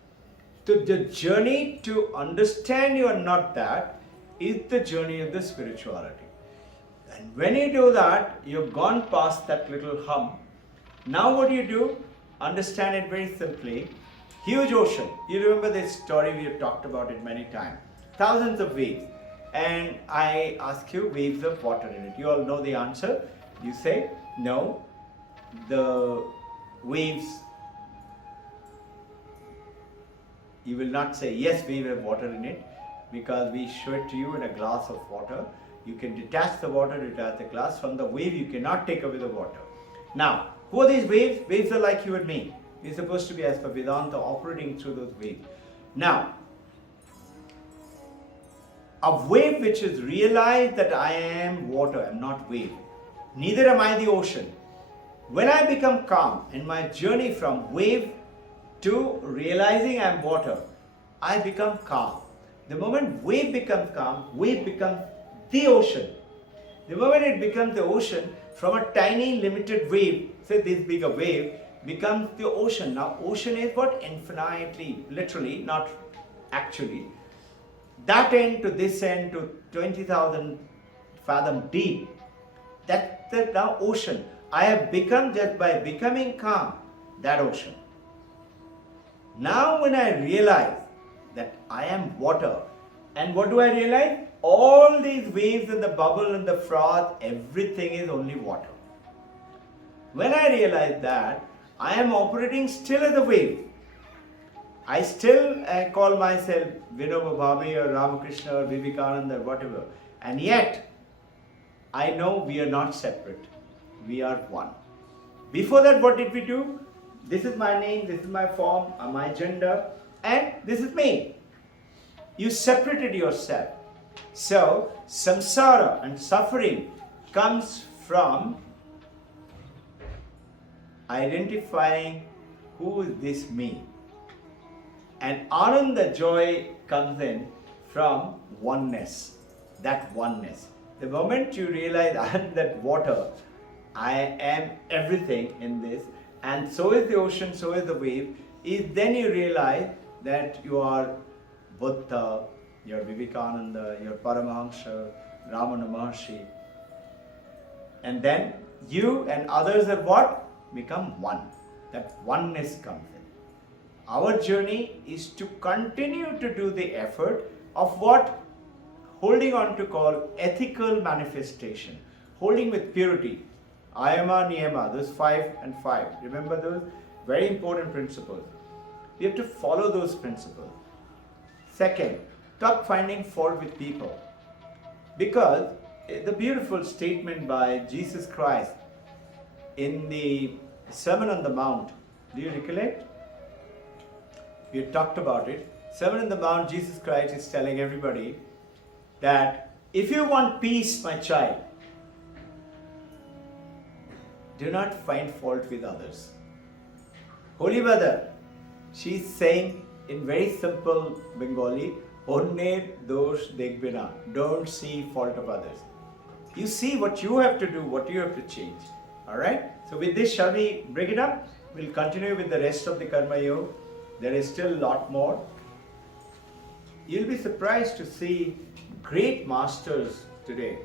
So the journey to understand you are not that is the journey of the spirituality. And when you do that, you've gone past that little hump. Now what do you do? Understand it very simply. Huge ocean. You remember this story, we have talked about it many times. Thousands of waves. And I ask you, waves of water in it. You all know the answer. You say, no. The waves, you will not say, yes, waves have water in it. Because we show it to you in a glass of water. You can detach the water, detach the glass. From the wave, you cannot take away the water. Now, who are these waves? Waves are like you and me. We're supposed to be, as per Vedanta, operating through those waves. Now, a wave which is realized that I am water, I am not wave. Neither am I the ocean. When I become calm in my journey from wave to realizing I am water, I become calm. The moment wave becomes calm, wave becomes the ocean. The moment it becomes the ocean, from a tiny limited wave, say this big a wave, becomes the ocean. Now ocean is what? Infinitely, literally, not actually. That end to this end to 20,000 fathom deep. That's the now ocean. I have become, just by becoming calm, that ocean. Now when I realize that I am water, and what do I realize? All these waves and the bubble and the froth, everything is only water. When I realize that, I am operating still as a wave. I still call myself Vinoba Bhave or Ramakrishna or Vivekananda or whatever. And yet, I know we are not separate. We are one. Before that, what did we do? This is my name, this is my form, my gender, and this is me. You separated yourself. So, samsara and suffering comes from identifying who is this me. And ananda, joy, comes in from oneness. That oneness. The moment you realize I am that water, I am everything in this, and so is the ocean, so is the wave, is then you realize that you are Buddha, you are Vivekananda, you are Paramahamsa, Ramana Maharshi. And then you and others are what? Become one. That oneness comes in. Our journey is to continue to do the effort of what? Holding on to call ethical manifestation. Holding with purity. Ayama, Niyama, those 5 and 5. Remember those? Very important principles. We have to follow those principles. Second, stop finding fault with people. Because the beautiful statement by Jesus Christ in the Sermon on the Mount, do you recollect? We have talked about it. Sermon on the Mount, Jesus Christ is telling everybody that if you want peace, my child, do not find fault with others. Holy Mother, she is saying in very simple Bengali, Onne dosh dekhbe na. Don't see fault of others. You see what you have to do, what you have to change. Alright? So with this, shall we bring it up? We'll continue with the rest of the Karma Yoga. There is still a lot more. You'll be surprised to see great masters today